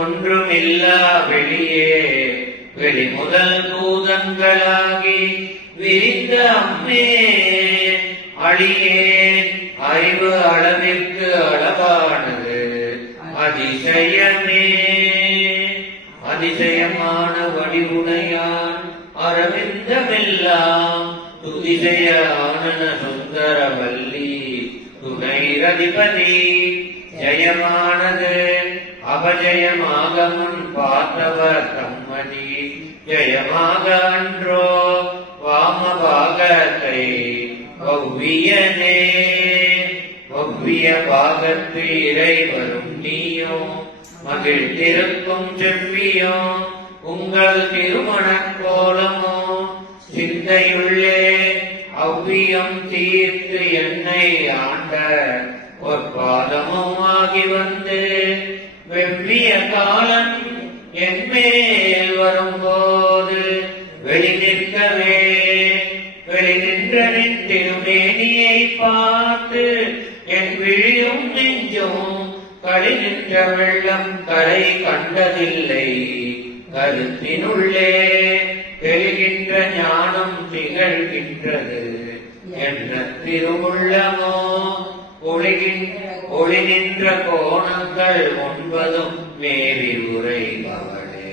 ஒன்றுமில்லா வெளியே வெளி முதல் பூதங்களாகி விரிந்த அம்மே அழியே அறிவு அளவிற்கு அளவானது அதிசயமே. அதிசயமான வடிவுடையான் அரவிந்தமெல்லாம் துதிசய ஆனன சுந்தரவல்லி துணைரதிபதி ஜெயமானது அபஜயமாக முன் பார்த்தவர் கம்மதி ஜெயமாக அன்றோ வாமபாகத்தை ஒவ்வியனே. ஒவ்விய பாகத்து இறை வரும் நீயோ மகிழ்ந்திருக்கும் செவ்வியோ உங்கள் திருமணக் கோலமோ சிந்தையுள்ளே அவ்வியம் தீர்த்து என்னை ஆண்ட பொற்பாதமும் ஆகி வந்து வெவ்விய காலம் என்மேல் வரும்போது வெளி நிற்கவே வெளி நின்ற நின் திருமேனியை பார்த்து என் விழியும் நெஞ்சும் களி நின்ற வெள்ளம் கரை கண்டதில்லை. கருத்தினுள்ளே பெறுகின்ற ஞானம் திகழ்கின்றது என்ற திருவுள்ளமோ ஒளி நின்ற கோணங்கள் 9 மேவி உரைபவளே.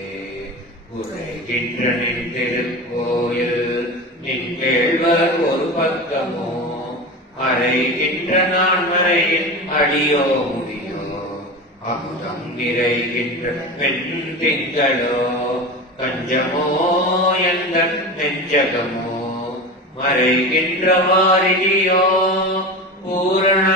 உரைகின்ற நின் திருக்கோயில் நின் கேள்வர் ஒரு பக்கமோ அறைகின்ற நான் மறையின் அடியோ முடியோ அமுதம் நிறைகின்ற வெண் திங்களோ கஞ்சமோ எந்த நெஞ்சகமோ மறைகின்ற வாரிதியோ பூரண